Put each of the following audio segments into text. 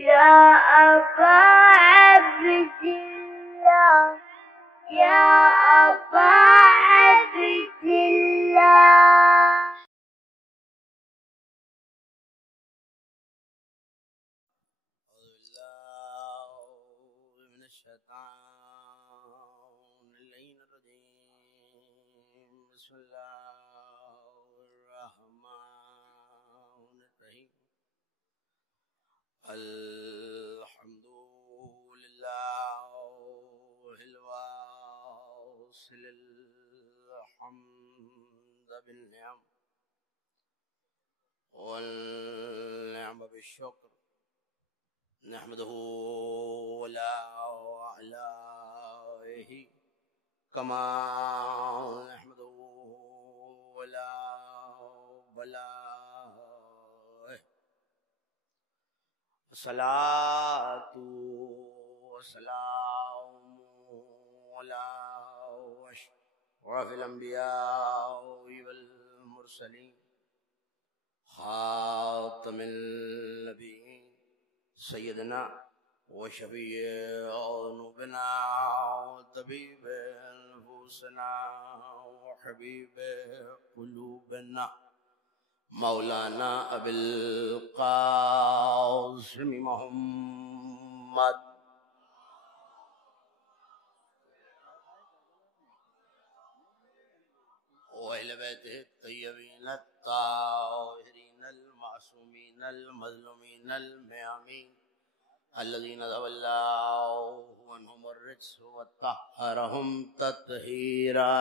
يا أبا عبد الله يا أبا عبد الله. من الشيطان اللعين الرجيم. بسم الله الرحمن الرحيم. الحمد لله الواصل الحمد بالنعم والنعم بالشكر. نحمده ولا عليه كما نحمده ولا بلاه. الصلاة والسلام على أشرف الأنبياء والمرسلين خاتم النبيين سيدنا وشفيع ذنوبنا وطبيب نفوسنا وحبيب قلوبنا مولانا أبي القاسم محمد وأهل بيته الطيبين الطاهرين المعصومين المظلومين الميامين الذين تولوا عنهم الرجس وطهرهم تطهيرا.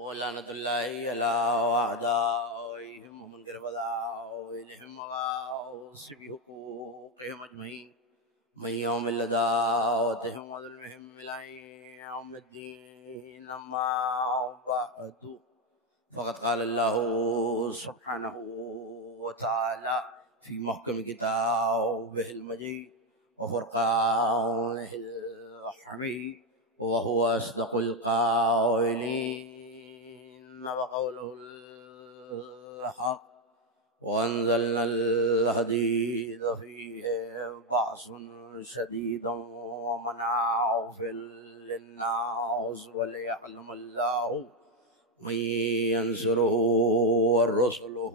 ولعنة الله على أعدائهم ومن إليهم وغاصب حقوقهم أجمعين من يوم لداوتهم وظلمهم إلى يوم الدين. أما بعد فقد قال الله سبحانه وتعالى في محكم كتابه المجيد وفرقانه الحميد وهو أصدق القائلين وقوله الحق وأنزلنا الحديد فيه بأس شديد ومنافع للناس وليعلم الله من ينصره ورسله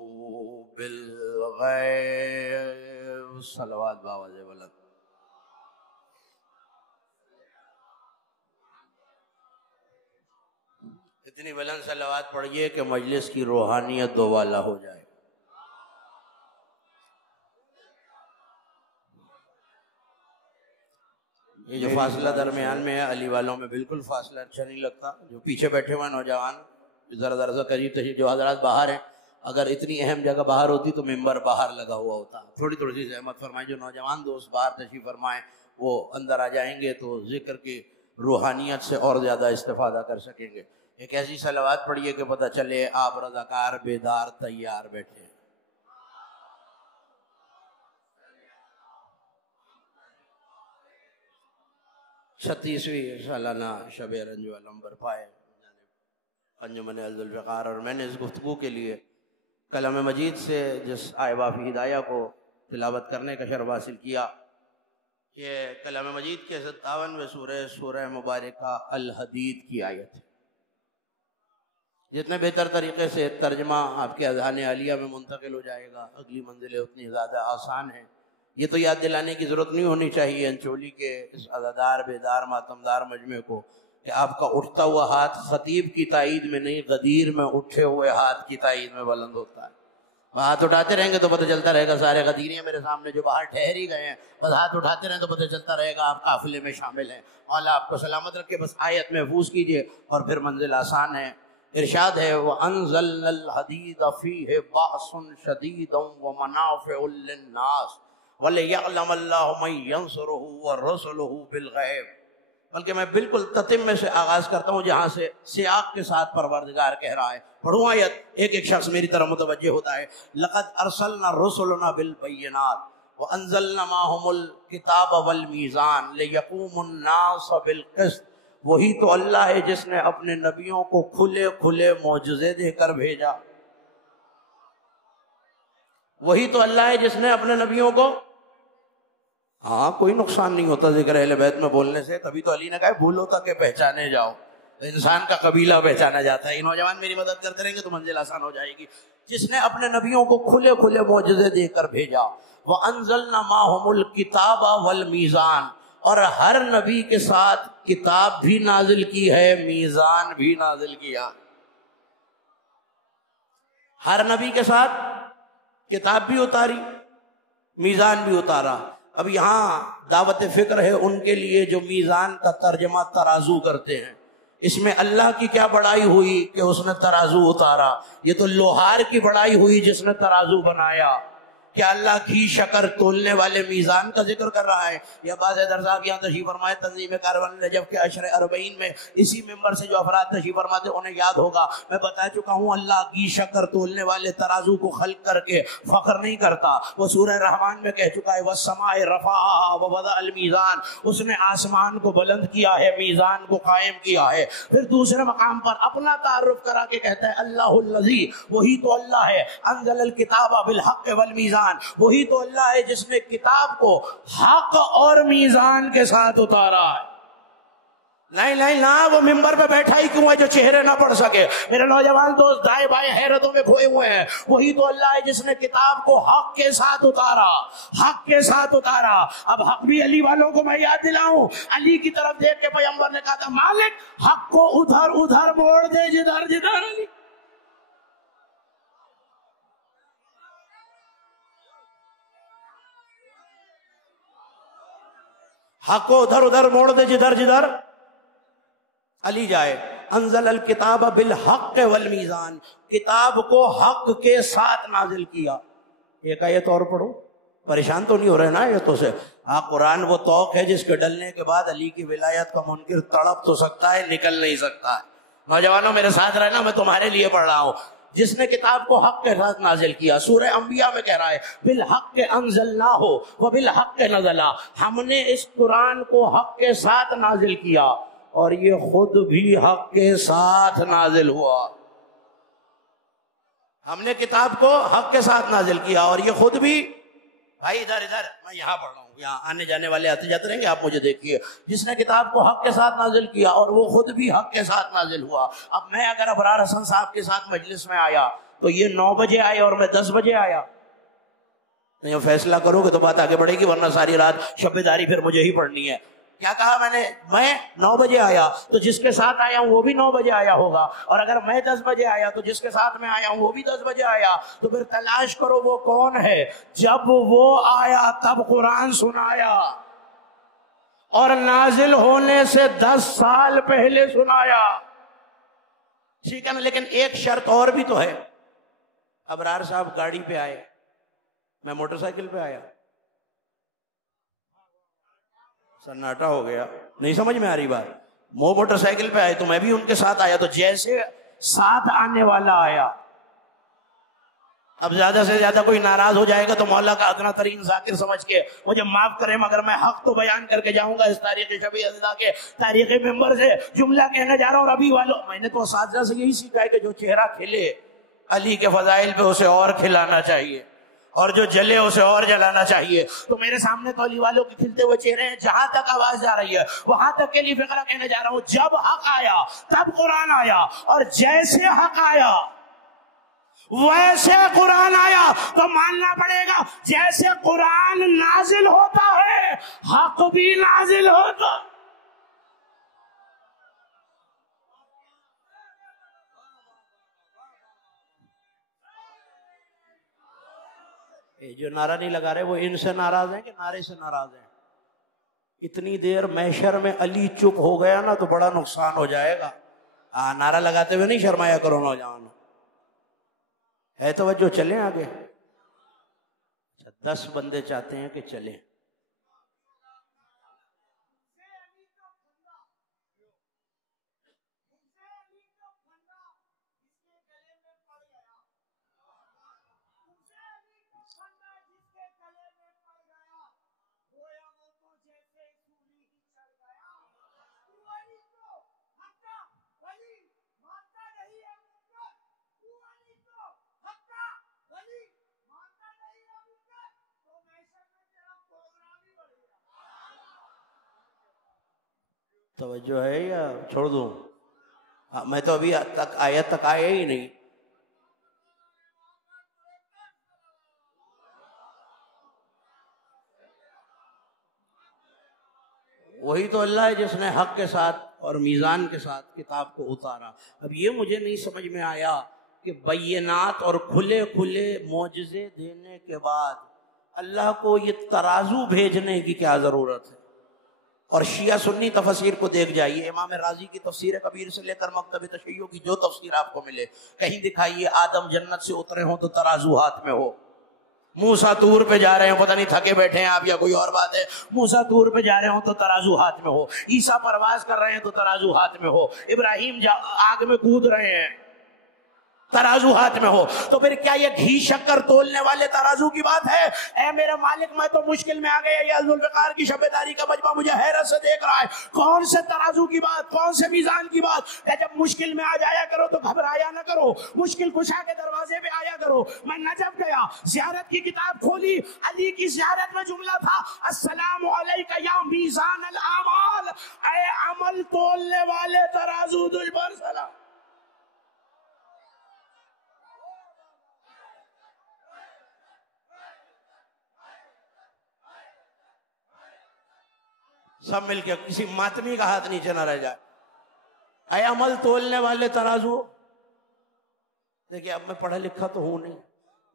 بالغيب. صلوات باوجہ بلند. اتنی بلند صلوات پڑھیے کہ مجلس کی روحانیت دوبالا ہو جائے. یہ جو فاصلہ درمیان میں ہے علی والوں میں بالکل فاصلہ اچھا نہیں لگتا. جو پیچھے بیٹھے ہوئے نوجوان ذرا ذرا سا قریب تشریف، جو حضرات باہر ہیں، اگر اتنی اہم جگہ باہر ہوتی تو ممبر باہر لگا ہوا ہوتا. تھوڑی تھوڑی سی زحمت فرمائیں. جو نوجوان دوست باہر تشریف فرمائیں وہ اندر آ جائیں گے تو ذکر کی روحانیت سے اور زیادہ استفادہ کر سکیں گے. ایک ایسی صلوات پڑھیے کہ پتہ چلے آپ رضاکار بیدار تیار بیٹھے. 36ویں سالانہ شب رنج و علم برپائے انجمن اہل الفقار. اور میں نے اس گفتگو کے لیے کلام مجید سے جس آئے بافی ہدایہ کو تلاوت کرنے کا شرف حاصل کیا، یہ کلام مجید کے 57ویں سورہ مبارکہ الحدید کی آیت ہے. جتنے بہتر طریقے سے ترجمہ آپ کے اذہان عالیہ میں منتقل ہو جائے گا، اگلی منزلیں اتنی زیادہ آسان ہیں. یہ تو یاد دلانے کی ضرورت نہیں ہونی چاہیے انچولی کے اس عزادار بیدار ماتمدار مجمع کو کہ آپ کا اٹھتا ہوا ہاتھ خطیب کی تائید میں نہیں، غدیر میں اٹھے ہوئے ہاتھ کی تائید میں بلند ہوتا ہے. ہاتھ اٹھاتے رہیں گے تو پتہ چلتا رہے گا سارے غدیریاں میرے سامنے جو باہر ٹھہر ہی گئے ہیں، بس ہاتھ اٹھاتے رہیں تو پتہ چلتا رہے گا آپ قافلے میں شامل ہیں. مولا آپ کو سلامت رکھے. بس آیت محفوظ کیجئے اور پھر منزل آسان ہے. ارشاد ہے وَأَنزَلْنَا الْحَدِيدَ فِيهِ بَأْسٌ شَدِيدٌ وَمَنَافِعُ لِلنَّاسِ وَلِيَعْلَمَ اللَّهُ مَن يَنصُرُهُ وَرُسُلُهُ بِالْغَيْبِ. بلکہ میں بالکل تتمے سے آغاز کرتا ہوں جہاں سے سیاق کے ساتھ پروردگار کہہ رہا ہے. پڑھوں آیت، ایک ایک شخص میری طرف متوجہ ہوتا ہے. لَقَدْ أَرْسَلْنَا رُسُلَنَا بِالْبَيِّنَاتِ وَأَنزَلْنَا مَعَهُمُ الْكِتَابَ وَالْمِيزَانَ لِيَقُومَ النَّاسَ بِالْقِسْطِ وہی تو اللہ ہے جس نے اپنے نبیوں کو کھلے کھلے معجزے دے کر بھیجا. وہی تو اللہ ہے جس نے اپنے نبیوں کو، ہاں کوئی نقصان نہیں ہوتا ذکر اہل بیت میں بولنے سے. تبھی تو علی نے کہا بھولو تک کہ پہچانے جاؤ. انسان کا قبیلہ پہچانا جاتا ہے. یہ نوجوان میری مدد کرتے رہیں گے تو منزل آسان ہو جائے گی. جس نے اپنے نبیوں کو کھلے کھلے معجزے دے کر بھیجا. وَأَنزَلْنَا مَعَهُمُ الْكِتَابَ وَالْمِيزَانَ، اور ہر نبی کے ساتھ کتاب بھی نازل کی ہے، میزان بھی نازل کیا. ہر نبی کے ساتھ کتاب بھی اتاری، میزان بھی اتارا. اب یہاں دعوت فکر ہے ان کے لیے جو میزان کا ترجمہ ترازو کرتے ہیں. اس میں اللہ کی کیا بڑائی ہوئی کہ اس نے ترازو اتارا؟ یہ تو لوہار کی بڑائی ہوئی جس نے ترازو بنایا. کیا اللہ کی شکر تولنے والے میزان کا ذکر کر رہا ہے؟ یا بعض حیدر صاحب یہاں تشریف فرمائے تنظیم کاروان رجب کے عشر اربعین میں اسی ممبر سے جو افراد تشریف فرماتے انہیں یاد ہوگا میں بتا چکا ہوں اللہ کی شکر تولنے والے ترازو کو خلق کر کے فخر نہیں کرتا. وہ سورہ رحمان میں کہہ چکا ہے وَالسَّمَاءِ رَفَعَهَا وَوَضَعَ الْمِيزَانَ، اس نے آسمان کو بلند کیا ہے، میزان کو قائم کیا ہے. پھر دوسرے مقام پر اپنا تعارف کرا کے کہتا ہے اللہ الذی، وہی تو اللہ ہے، انزل الکتاب بالحق والمیزان، وہی تو اللہ ہے جس نے کتاب کو حق اور میزان کے ساتھ اتارا ہے. نہیں نہیں نہ وہ ممبر پہ بیٹھا ہی کیوں ہے جو چہرے نہ پڑھ سکے؟ میرے نوجوان دوست دائیں بائیں حیرتوں میں کھوئے ہوئے ہیں. وہی تو اللہ ہے جس نے کتاب کو حق کے ساتھ اتارا، حق کے ساتھ اتارا. اب حق بھی علی والوں کو میں یاد دلاؤں. علی کی طرف دیکھ کے پیغمبر نے کہا تھا مالک حق کو ادھر ادھر موڑ دے جدھر جدھر علی. حق کو ادھر ادھر موڑ دے جدھر جدھر علی جائے. انزل الکتاب بالحق والمیزان، کتاب کو حق کے ساتھ نازل کیا. ایک آیت اور پڑھو، پریشان تو نہیں ہو رہے نا آیتوں سے؟ ہاں قرآن وہ توق ہے جس کے ڈلنے کے بعد علی کی ولایت کا منکر تڑپ تو سکتا ہے، نکل نہیں سکتا ہے. نوجوانوں میرے ساتھ رہنا، میں تمہارے لیے پڑھ رہا ہوں. جس نے کتاب کو حق کے ساتھ نازل کیا. سورہ انبیاء میں کہہ رہا ہے بالحق انزلناہ وبالحق نزلا، ہم نے اس قرآن کو حق کے ساتھ نازل کیا اور یہ خود بھی حق کے ساتھ نازل ہوا. ہم نے کتاب کو حق کے ساتھ نازل کیا اور یہ خود بھی، بھائی ادھر ادھر میں یہاں پڑھ رہا ہوں، یہاں آنے جانے والے آتے جاتے رہیں گے، آپ مجھے دیکھیے. جس نے کتاب کو حق کے ساتھ نازل کیا اور وہ خود بھی حق کے ساتھ نازل ہوا. اب میں اگر ابرار حسن صاحب کے ساتھ مجلس میں آیا تو یہ 9 بجے آئے اور میں 10 بجے آیا، نہیں فیصلہ کرو گے تو بات آگے بڑھے گی، ورنہ ساری رات شب داری پھر مجھے ہی پڑھنی ہے. کیا کہا میں نے؟ میں 9 بجے آیا تو جس کے ساتھ آیا ہوں وہ بھی 9 بجے آیا ہوگا، اور اگر میں 10 بجے آیا تو جس کے ساتھ میں آیا ہوں وہ بھی 10 بجے آیا. تو پھر تلاش کرو وہ کون ہے. جب وہ آیا تب قرآن سنایا اور نازل ہونے سے 10 سال پہلے سنایا. ٹھیک ہے نا؟ لیکن ایک شرط اور بھی تو ہے. ابرار صاحب گاڑی پہ آئے، میں موٹر سائیکل پہ آیا، سناٹا ہو گیا، نہیں سمجھ میں آ رہی بات. وہ موٹر سائیکل پہ آئے تو میں بھی ان کے ساتھ آیا، تو جیسے ساتھ آنے والا آیا، اب زیادہ سے زیادہ کوئی ناراض ہو جائے گا تو مولا کا ادنا ترین ذاکر سمجھ کے مجھے معاف کرے، مگر میں حق تو بیان کر کے جاؤں گا. اس تاریخی شب عزیزہ کے تاریخی ممبر سے جملہ کہنے جا رہا ہوں. ربی والوں، میں نے تو اساتذہ سے یہی سیکھا ہے کہ جو چہرہ کھلے علی کے فضائل پہ اسے اور کھلانا چاہیے، اور جو جلے اسے اور جلانا چاہیے. تو میرے سامنے تو علی والوں کے کھلتے ہوئے چہرے ہیں. جہاں تک آواز جا رہی ہے وہاں تک کے لیے فقرہ کہنے جا رہا ہوں. جب حق آیا تب قرآن آیا، اور جیسے حق آیا ویسے قرآن آیا. تو ماننا پڑے گا جیسے قرآن نازل ہوتا ہے حق بھی نازل ہوتا. جو نعرہ نہیں لگا رہے وہ ان سے ناراض ہیں کہ نعرے سے ناراض ہیں؟ اتنی دیر محشر میں علی چپ ہو گیا نا تو بڑا نقصان ہو جائے گا. نعرہ لگاتے ہوئے نہیں شرمایا کرو نوجوان. ہے توجہ؟ چلیں آگے. 10 بندے چاہتے ہیں کہ چلیں. توجہ ہے یا چھوڑ دوں؟ میں تو ابھی تک آیت تک آیا ہی نہیں. وہی تو اللہ ہے جس نے حق کے ساتھ اور میزان کے ساتھ کتاب کو اتارا. اب یہ مجھے نہیں سمجھ میں آیا کہ بینات اور کھلے کھلے معجزے دینے کے بعد اللہ کو یہ ترازو بھیجنے کی کیا ضرورت ہے؟ اور شیعہ سنی تفسیر کو دیکھ جائیے، امام راضی کی تفسیر کبیر سے لے کر مکتب تشیع کی جو تفسیر آپ کو ملے، کہیں دکھائیے آدم جنت سے اترے ہوں تو ترازو ہاتھ میں ہو، موسیٰ طور پہ جا رہے ہیں، پتہ نہیں تھکے بیٹھے ہیں آپ یا کوئی اور بات ہے، موسیٰ طور پہ جا رہے ہوں تو ترازو ہاتھ میں ہو، عیسیٰ پرواز کر رہے ہیں تو ترازو ہاتھ میں ہو، ابراہیم آگ میں کود رہے ہیں ترازو ہاتھ میں ہو. تو پھر کیا یہ گھی شکر تولنے والے ترازو کی بات ہے؟ اے میرے مالک میں تو مشکل میں آ گیا، یہ ذوالفقار کی شب داری کا مجمع مجھے حیرت سے دیکھ رہا ہے. کون سے ترازو کی بات، کون سے میزان کی بات؟ کہ جب مشکل میں آ جایا کرو تو گھبرایا نہ کرو، مشکل کشا کے دروازے پہ آیا کرو. میں نجف گیا، زیارت کی کتاب کھولی، علی کی زیارت میں جملہ تھا السلام علیکہ یا میزان الاعمال، اے عمل تولنے والے ترازو تجھ پر سلام. سب مل کے کسی ماتمی کا ہاتھ نیچے نہ رہ جائے. اے عمل تولنے والے ترازو. دیکھیے اب میں پڑھا لکھا تو ہوں نہیں،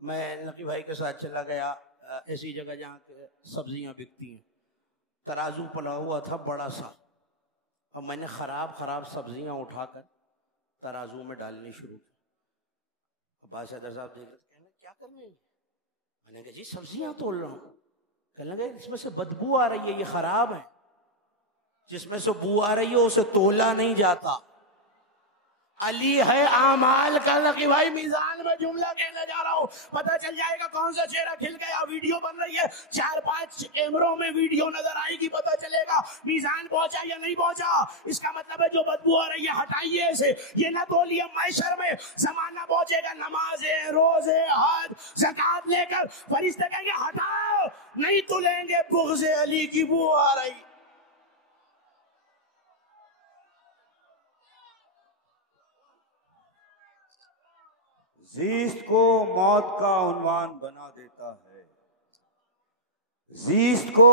میں نقی بھائی کے ساتھ چلا گیا ایسی جگہ جہاں سبزیاں بکتی ہیں، ترازو پلا ہوا تھا بڑا سا، اور میں نے خراب سبزیاں اٹھا کر ترازو میں ڈالنی شروع کی. عباس حیدر صاحب دیکھ رہے تھے، کہنے کیا کر رہے ہیں؟ میں نے کہا جی سبزیاں تول رہا ہوں. کہنے لگے اس میں سے بدبو آ رہی ہے، یہ خراب ہے. جس میں سے بو آ رہی ہے اسے تولا نہیں جاتا. علی ہے اعمال کا نقی بھائی، میزان میں جملہ کہنے جا رہا ہوں، پتہ چل جائے گا کون سا چہرہ کھل گیا. ویڈیو بن رہی ہے، 4-5 کیمروں میں ویڈیو نظر آئے گی، پتہ چلے گا میزان پہنچا یا نہیں پہنچا. اس کا مطلب ہے جو بدبو آ رہی ہے ہٹائیے اسے، یہ نہ تولیے. محشر میں زمانہ پہنچے گا نمازیں، روزے، حج، زکات لے کر فرشتے کہیں گے ہٹاؤ، نہیں تولیں گے، بغض علی کی بو آ رہی. زیست کو موت کا عنوان بنا دیتا ہے، زیست کو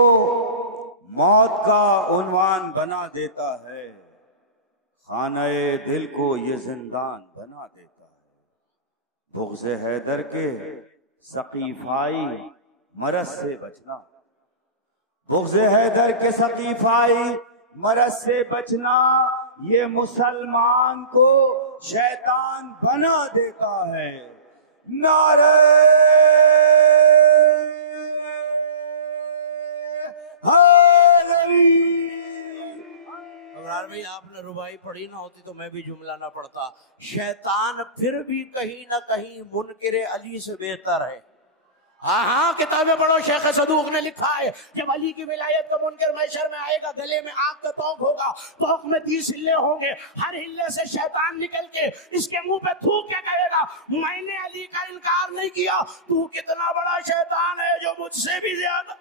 موت کا عنوان بنا دیتا ہے، خانہ دل کو یہ زندان بنا دیتا ہے. بغض حیدر کے سقیفائی مرض سے بچنا، بغض حیدر کے سقیفائی مرض سے بچنا، یہ مسلمان کو شیطان بنا دیتا ہے. نعرہ حیدری. ابرار بھائی آپ نے ربائی پڑھی نہ ہوتی تو میں بھی جملہ نہ پڑھتا. شیطان پھر بھی کہیں نہ کہیں منکر علی سے بہتر ہے. ہاں کتابیں پڑھو، شیخ صدوق نے لکھا ہے جب علی کی ولایت کا منکر محشر میں آئے گا، گلے میں آگ کا توق ہوگا، توق میں 30 ہلے ہوں گے، ہر ہلے سے شیطان نکل کے اس کے منہ پہ تھوک کے کہے گا میں نے علی کا انکار نہیں کیا، تو کتنا بڑا شیطان ہے جو مجھ سے بھی زیادہ.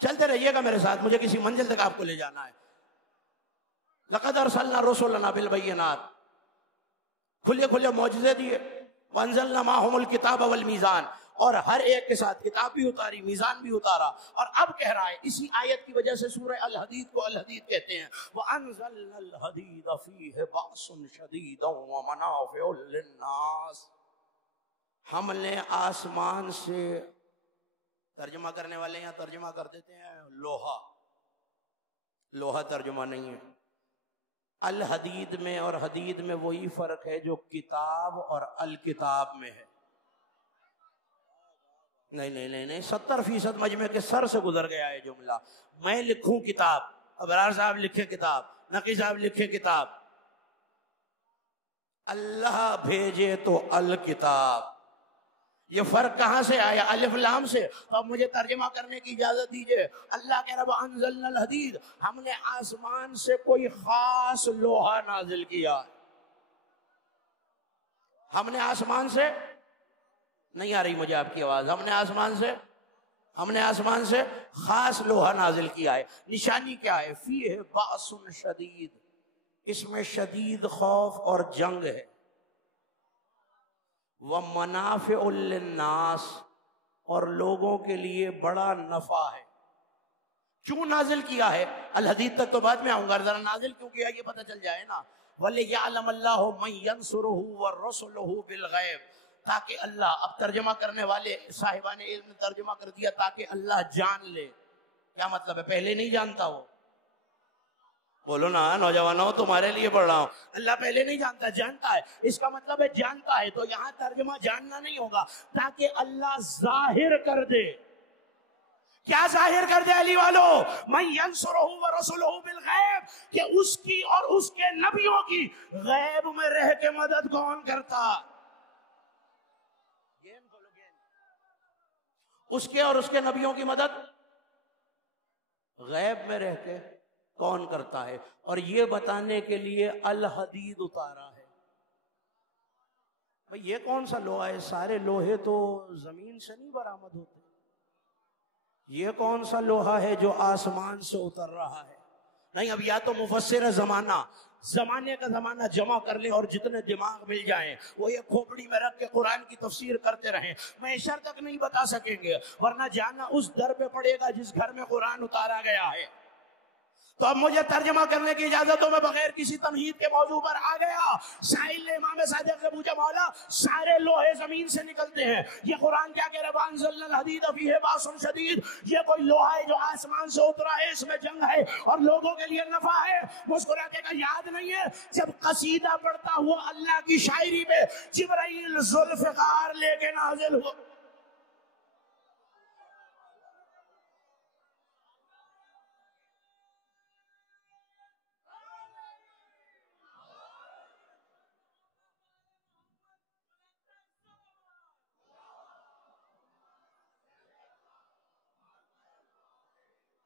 چلتے رہیے گا میرے ساتھ، مجھے کسی منزل تک آپ کو لے جانا ہے. لقد ارسلنا رسلنا بالبینات، کھلے کھلے معجزے دیے. وانزلنا معہم الکتاب والمیزان، اور ہر ایک کے ساتھ کتاب بھی اتاری، میزان بھی اتارا. اور اب کہہ رہا ہے اسی آیت کی وجہ سے سورہ الحدید کو الحدید کہتے ہیں. وانزلنا الحدید فیہ باس شدید ومنافع للناس. ہم نے آسمان سے، ترجمہ کرنے والے یہاں ترجمہ کر دیتے ہیں لوہا، لوہا ترجمہ نہیں ہے. الحدید میں اور حدید میں وہی فرق ہے جو کتاب اور الکتاب میں ہے. نہیں 70% مجمع کے سر سے گزر گیا ہے جملہ. میں لکھوں کتاب، ابرار صاحب لکھے کتاب، نقی صاحب لکھے کتاب، اللہ بھیجے تو الکتاب. یہ فرق کہاں سے آیا؟ الف لام سے. تو اب مجھے ترجمہ کرنے کی اجازت دیجئے. اللہ کہہ رہا انزلنا الحدید، ہم نے آسمان سے کوئی خاص لوہا نازل کیا. ہم نے آسمان سے، نہیں آ رہی مجھے آپ کی آواز، ہم نے آسمان سے ہم نے آسمان سے خاص لوہا نازل کیا ہے. نشانی کیا ہے؟ فیہ باس شدید، اس میں شدید خوف اور جنگ ہے. ومنافع للناس، اور لوگوں کے لیے بڑا نفع ہے. کیوں نازل کیا ہے؟ الحدید تک تو بعد میں آؤں گا، ذرا نازل کیوں کیا یہ پتہ چل جائے نا. وَلِيَعْلَمَ اللَّهُ مَن يَنصُرُهُ وَرُسُلُهُ بِالْغَيْبِ، تاکہ اللہ، اب ترجمہ کرنے والے صاحبان علم نے ترجمہ کر دیا تاکہ اللہ جان لے. کیا مطلب ہے؟ پہلے نہیں جانتا وہ؟ بولو نا نوجوانوں، تمہارے لیے پڑھ رہا ہوں. اللہ پہلے نہیں جانتا، جانتا ہے. اس کا مطلب ہے جانتا ہے. تو یہاں ترجمہ جاننا نہیں ہوگا، تاکہ اللہ ظاہر کر دے. کیا ظاہر کر دے علی والو؟ من ینصرہ ورسولہ بالغیب، کہ اس کی اور اس کے نبیوں کی غیب میں رہ کے مدد کون کرتا؟ اس کے اور اس کے نبیوں کی مدد غیب میں رہ کے کون کرتا ہے. اور یہ بتانے کے لیے الحدید اتارا ہے. بھئی یہ کون سا لوہا ہے؟ سارے لوہے تو زمین سے نہیں برآمد ہوتے. یہ کون سا لوہا ہے جو آسمان سے اتر رہا ہے؟ نہیں، اب یا تو مفسر زمانے کا زمانہ جمع کر لیں اور جتنے دماغ مل جائیں وہ یہ کھوپڑی میں رکھ کے قرآن کی تفسیر کرتے رہیں. معاشر تک نہیں بتا سکیں گے، ورنہ جانا اس در پہ پڑے گا جس گھر میں قرآن اتارا گیا ہے. تو اب مجھے ترجمہ کرنے کی اجازت ہو، میں بغیر کسی تمہید کے موضوع پر آ گیا. سائل نے امام صادق سے پوچھا، مولا سارے لوہے زمین سے نکلتے ہیں، یہ قرآن کیا کہہ رہا ہے؟ وَأَنزَلْنَا الْحَدِيدَ فِيهِ بَأْسٌ شَدِيدٌ، یہ کوئی لوہا ہے جو آسمان سے اترا ہے، اس میں جنگ ہے اور لوگوں کے لیے نفع ہے. مسکرا کے کہا، یاد نہیں ہے جب قصیدہ پڑھتا ہوا اللہ کی شاعری میں جبرائیل ذوالفقار لے کے نازل ہوا؟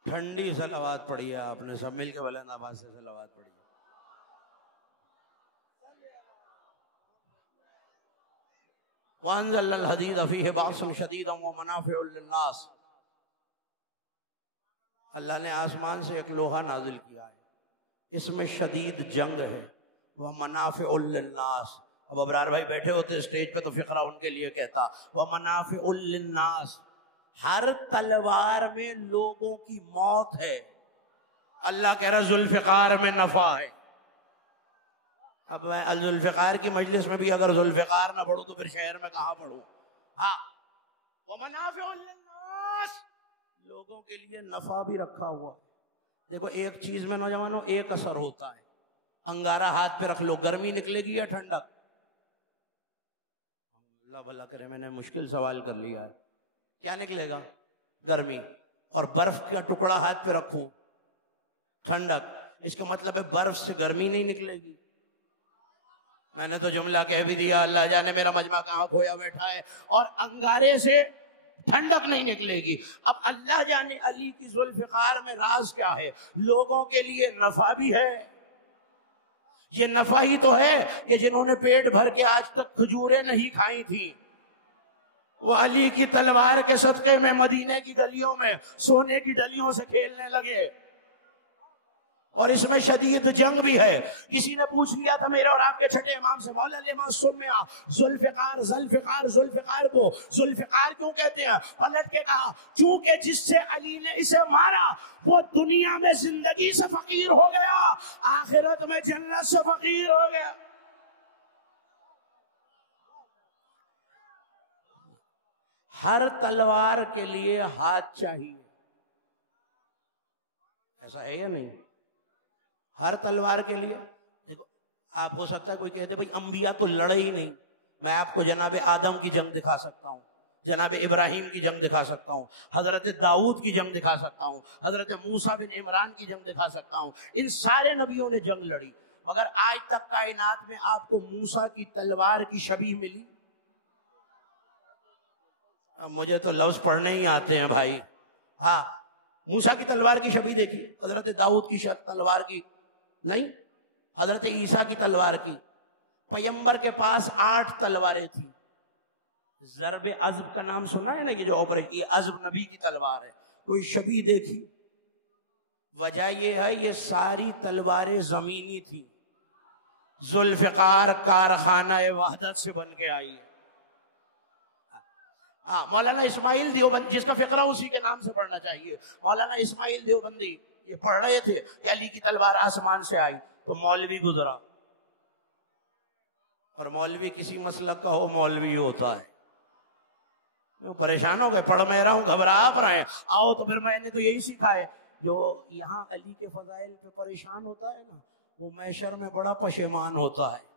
ٹھنڈی صلوات پڑھی ہے آپ نے سب مل کے بلند آواز سے صلوات پڑھی ہے. وَأَنزَلْنَا الْحَدِيدَ فِيهِ بَأْسٌ شَدِيدٌ وَمَنَافِعُ لِلنَّاسِ، اللہ نے آسمان سے ایک لوہا نازل کیا ہے، اس میں شدید جنگ ہے. وَمَنَافِعُ لِلنَّاسِ، اب ابرار بھائی بیٹھے ہوتے اسٹیج پہ تو فقرہ ان کے لیے کہتا. وَمَنَافِعُ لِلنَّاسِ، ہر تلوار میں لوگوں کی موت ہے. اللہ کہہ رہا ذوالفقار میں نفع ہے. اب میں ذوالفقار کی مجلس میں بھی اگر ذوالفقار نہ پڑھوں تو پھر شہر میں کہاں پڑھوں؟ ہاں، وَمَنَافِعُ لِلنَّاسِ، لوگوں کے لیے نفع بھی رکھا ہوا ہے. دیکھو ایک چیز میں نوجوانوں ایک اثر ہوتا ہے. انگارہ ہاتھ پہ رکھ لو، گرمی نکلے گی یا ٹھنڈک؟ اللہ بھلا کرے، میں نے مشکل سوال کر لیا ہے. کیا نکلے گا؟ گرمی. اور برف کا ٹکڑا ہاتھ پہ رکھوں، ٹھنڈک. اس کا مطلب ہے برف سے گرمی نہیں نکلے گی. میں نے تو جملہ کہہ بھی دیا، اللہ جانے میرا مجمع کہاں کھویا بیٹھا ہے. اور انگارے سے ٹھنڈک نہیں نکلے گی. اب اللہ جانے علی کی ذوالفقار میں راز کیا ہے؟ لوگوں کے لیے نفع بھی ہے. یہ نفع ہی تو ہے کہ جنہوں نے پیٹ بھر کے آج تک کھجوریں نہیں کھائی تھیں، وہ علی کی تلوار کے صدقے میں مدینے کی گلیوں میں سونے کی ڈلیوں سے کھیلنے لگے. اور اس میں شدید جنگ بھی ہے. کسی نے پوچھ لیا تھا میرے اور آپ کے چھٹے امام سے، مولا لما سمع ذوالفقار، ذوالفقار کو ذوالفقار کیوں کہتے ہیں؟ پلٹ کے کہا، چونکہ جس سے علی نے اسے مارا وہ دنیا میں زندگی سے فقیر ہو گیا، آخرت میں جنت سے فقیر ہو گیا. ہر تلوار کے لیے ہاتھ چاہیے، ایسا ہے یا نہیں؟ ہر تلوار کے لیے. دیکھو آپ ہو سکتا ہے کوئی کہتے بھائی انبیاء تو لڑے ہی نہیں. میں آپ کو جناب آدم کی جنگ دکھا سکتا ہوں، جناب ابراہیم کی جنگ دکھا سکتا ہوں، حضرت داؤد کی جنگ دکھا سکتا ہوں، حضرت موسیٰ بن عمران کی جنگ دکھا سکتا ہوں. ان سارے نبیوں نے جنگ لڑی، مگر آج تک کائنات میں آپ کو موسیٰ کی تلوار کی شبیہ ملی؟ اب مجھے تو لفظ پڑھنے ہی آتے ہیں بھائی. ہاں، موسیٰ کی تلوار کی شبیہ دیکھی، حضرت داؤد کی تلوار کی نہیں، حضرت عیسیٰ کی تلوار کی. پیمبر کے پاس 8 تلواریں تھیں. ضرب عزب کا نام سنا ہے نا، یہ جو آپریشن، یہ عزب نبی کی تلوار ہے. کوئی شبیہ دیکھی؟ وجہ یہ ہے یہ ساری تلواریں زمینی تھی. ذوالفقار کارخانہ وحدت سے بن کے آئی ہے. ہاں، مولانا اسماعیل دیوبند، جس کا فقرہ اسی کے نام سے پڑھنا چاہیے، مولانا اسماعیل دیوبندی یہ پڑھ رہے تھے کہ علی کی تلوار آسمان سے آئی، تو مولوی گزرا. اور مولوی کسی مسلک کا ہو مولوی ہوتا ہے. میں پریشان ہو گئے، پڑھ میں رہا ہوں، گھبرا آپ رہے ہیں. آؤ تو پھر میں نے تو یہی سیکھا ہے، جو یہاں علی کے فضائل پہ پریشان ہوتا ہے نا، وہ محشر میں بڑا پشیمان ہوتا ہے.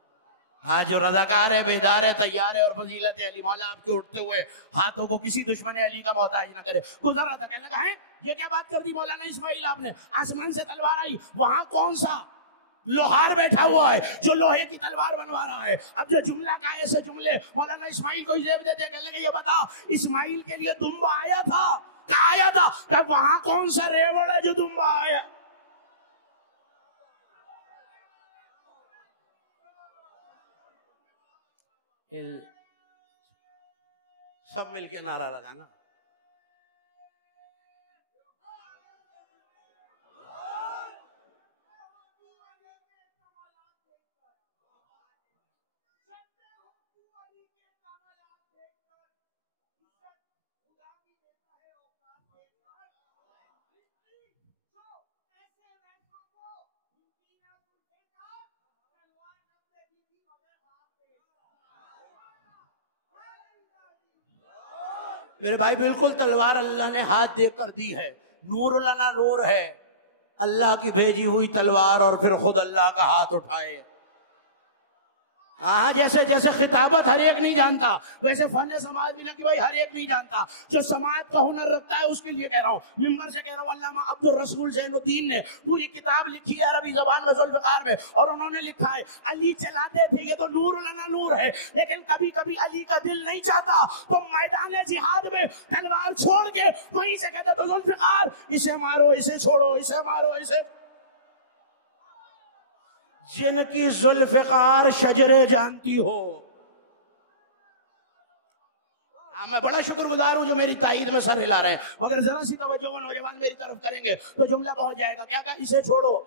ہاں، جو رضاکار ہے، بیدار ہے، تیار ہے، اور فضیلت علی، مولا آپ کے اٹھتے ہوئے ہاتھوں کو کسی دشمن علی کا محتاج نہ کرے. گزر رہا تھا، کہنے لگا ہے یہ کیا بات کر دی مولانا اسماعیل آپ نے، آسمان سے تلوار آئی، وہاں کون سا لوہار بیٹھا ہوا ہے جو لوہے کی تلوار بنوا رہا ہے. اب جو جملہ کا ایسے جملے مولانا اسماعیل کو زیب دیتے، کہنے لگے یہ بتا اسماعیل کے لیے دمبا آیا تھا؟ کہا آیا تھا. کہ وہاں کون سا ریوڑ ہے جو دمبا آیا؟ سب مل کے نعرہ لگانا. میرے بھائی بالکل تلوار اللہ نے ہاتھ دے کر دی ہے. نور لنا نور ہے، اللہ کی بھیجی ہوئی تلوار، اور پھر خود اللہ کا ہاتھ اٹھائے. ہاں، جیسے جیسے خطابت ہر ایک نہیں جانتا، ویسے فن سماعت بھی نہ کہ بھائی ہر ایک نہیں جانتا. جو سماعت کا ہنر رکھتا ہے اس کے لیے کہہ رہا ہوں، ممبر سے کہہ رہا ہوں، علامہ عبد الرسول زین الدین نے پوری کتاب لکھی ہے عربی زبان میں ذوالفقار میں، اور انہوں نے لکھا ہے علی چلاتے تھے، یہ تو نور لنا نور ہے، لیکن کبھی کبھی علی کا دل نہیں چاہتا تو میدان جہاد میں تلوار چھوڑ کے وہیں سے کہتے تو ذوالفقار اسے مارو، اسے چھوڑو، اسے مارو، اسے. جن کی ذوالفقار شجرے جانتی ہو. میں بڑا شکر گزار ہوں جو میری تائید میں سر ہلا رہے ہیں، مگر ذرا سی توجہ وہ نوجوان میری طرف کریں گے تو جملہ پہنچ جائے گا. کیا کہا؟ اسے چھوڑو.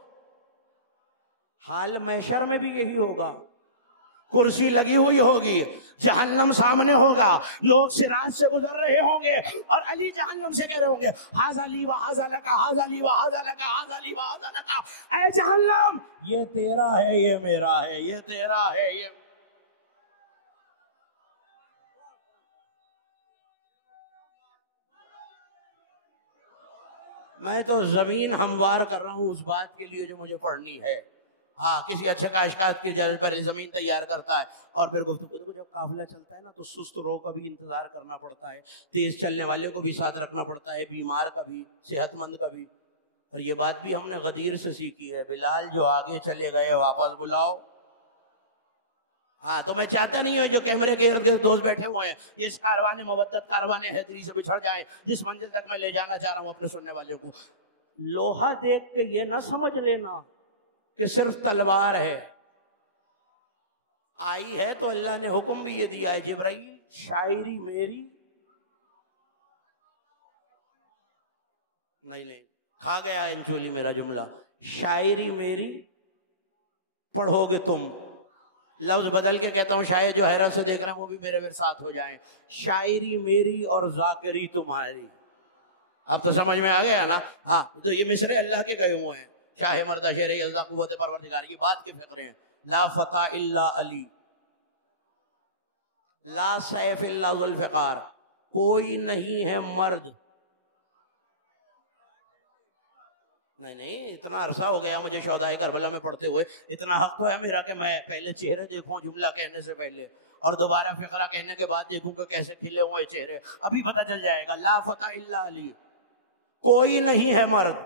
حال محشر میں بھی یہی ہوگا. کرسی لگی ہوئی ہوگی، جہنم سامنے ہوگا، لوگ صراط سے گزر رہے ہوں گے، اور علی جہنم سے کہہ رہے ہوں گے ھذا لی و ھذا لک، ھذا لی و ھذا لک، ھذا لی و ھذا لک. اے جہنم، یہ تیرا ہے، یہ میرا ہے، یہ تیرا ہے، یہ. میں تو زمین ہموار کر رہا ہوں اس بات کے لیے جو مجھے پڑھنی ہے. ہاں، کسی اچھے کاشکات کی جگہ پر زمین تیار کرتا ہے، اور پھر گفتگو کو جب قافلہ چلتا ہے نا تو سست رو کا بھی انتظار کرنا پڑتا ہے، تیز چلنے والے کو بھی ساتھ رکھنا پڑتا ہے، بیمار کا بھی، صحت مند کا بھی. اور یہ بات بھی ہم نے غدیر سے سیکھی ہے، بلال جو آگے چلے گئے واپس بلاؤ. ہاں، تو میں چاہتا نہیں ہوں جو کیمرے کے ارد گرد دوست بیٹھے ہوئے ہیں اس کاروان مودت، کاروان حیدری سے بچھڑ جائیں. جس منزل تک میں لے جانا چاہ رہا ہوں اپنے سننے والوں کو، لوہا دیکھ کے یہ نہ سمجھ لینا کہ صرف تلوار ہے. آئی ہے تو اللہ نے حکم بھی یہ دیا ہے، جبرائیل شاعری میری نہیں کھا گیا انچولی میرا جملہ، شاعری میری پڑھو گے تم. لفظ بدل کے کہتا ہوں، شاید جو حیرت سے دیکھ رہے ہیں وہ بھی میرے ساتھ ہو جائیں. شاعری میری اور ذاکری تمہاری. اب تو سمجھ میں آ گیا نا. ہاں، تو یہ مصرے اللہ کے کہے ہوئے ہیں، شاہ مردہ شیر یزدہ قوت پروردگار، یہ بات کے فقرے ہیں. لا فتح الا علی، لا سیف الا ذوالفقار. کوئی نہیں ہے مرد. نہیں، اتنا عرصہ ہو گیا مجھے شہدائے کربلا میں پڑھتے ہوئے، اتنا حق تو ہے میرا کہ میں پہلے چہرے دیکھوں جملہ کہنے سے پہلے، اور دوبارہ فقرہ کہنے کے بعد دیکھوں کہ کیسے کھلے ہوئے چہرے. ابھی پتہ چل جائے گا. لا فتح الا علی، کوئی نہیں ہے مرد،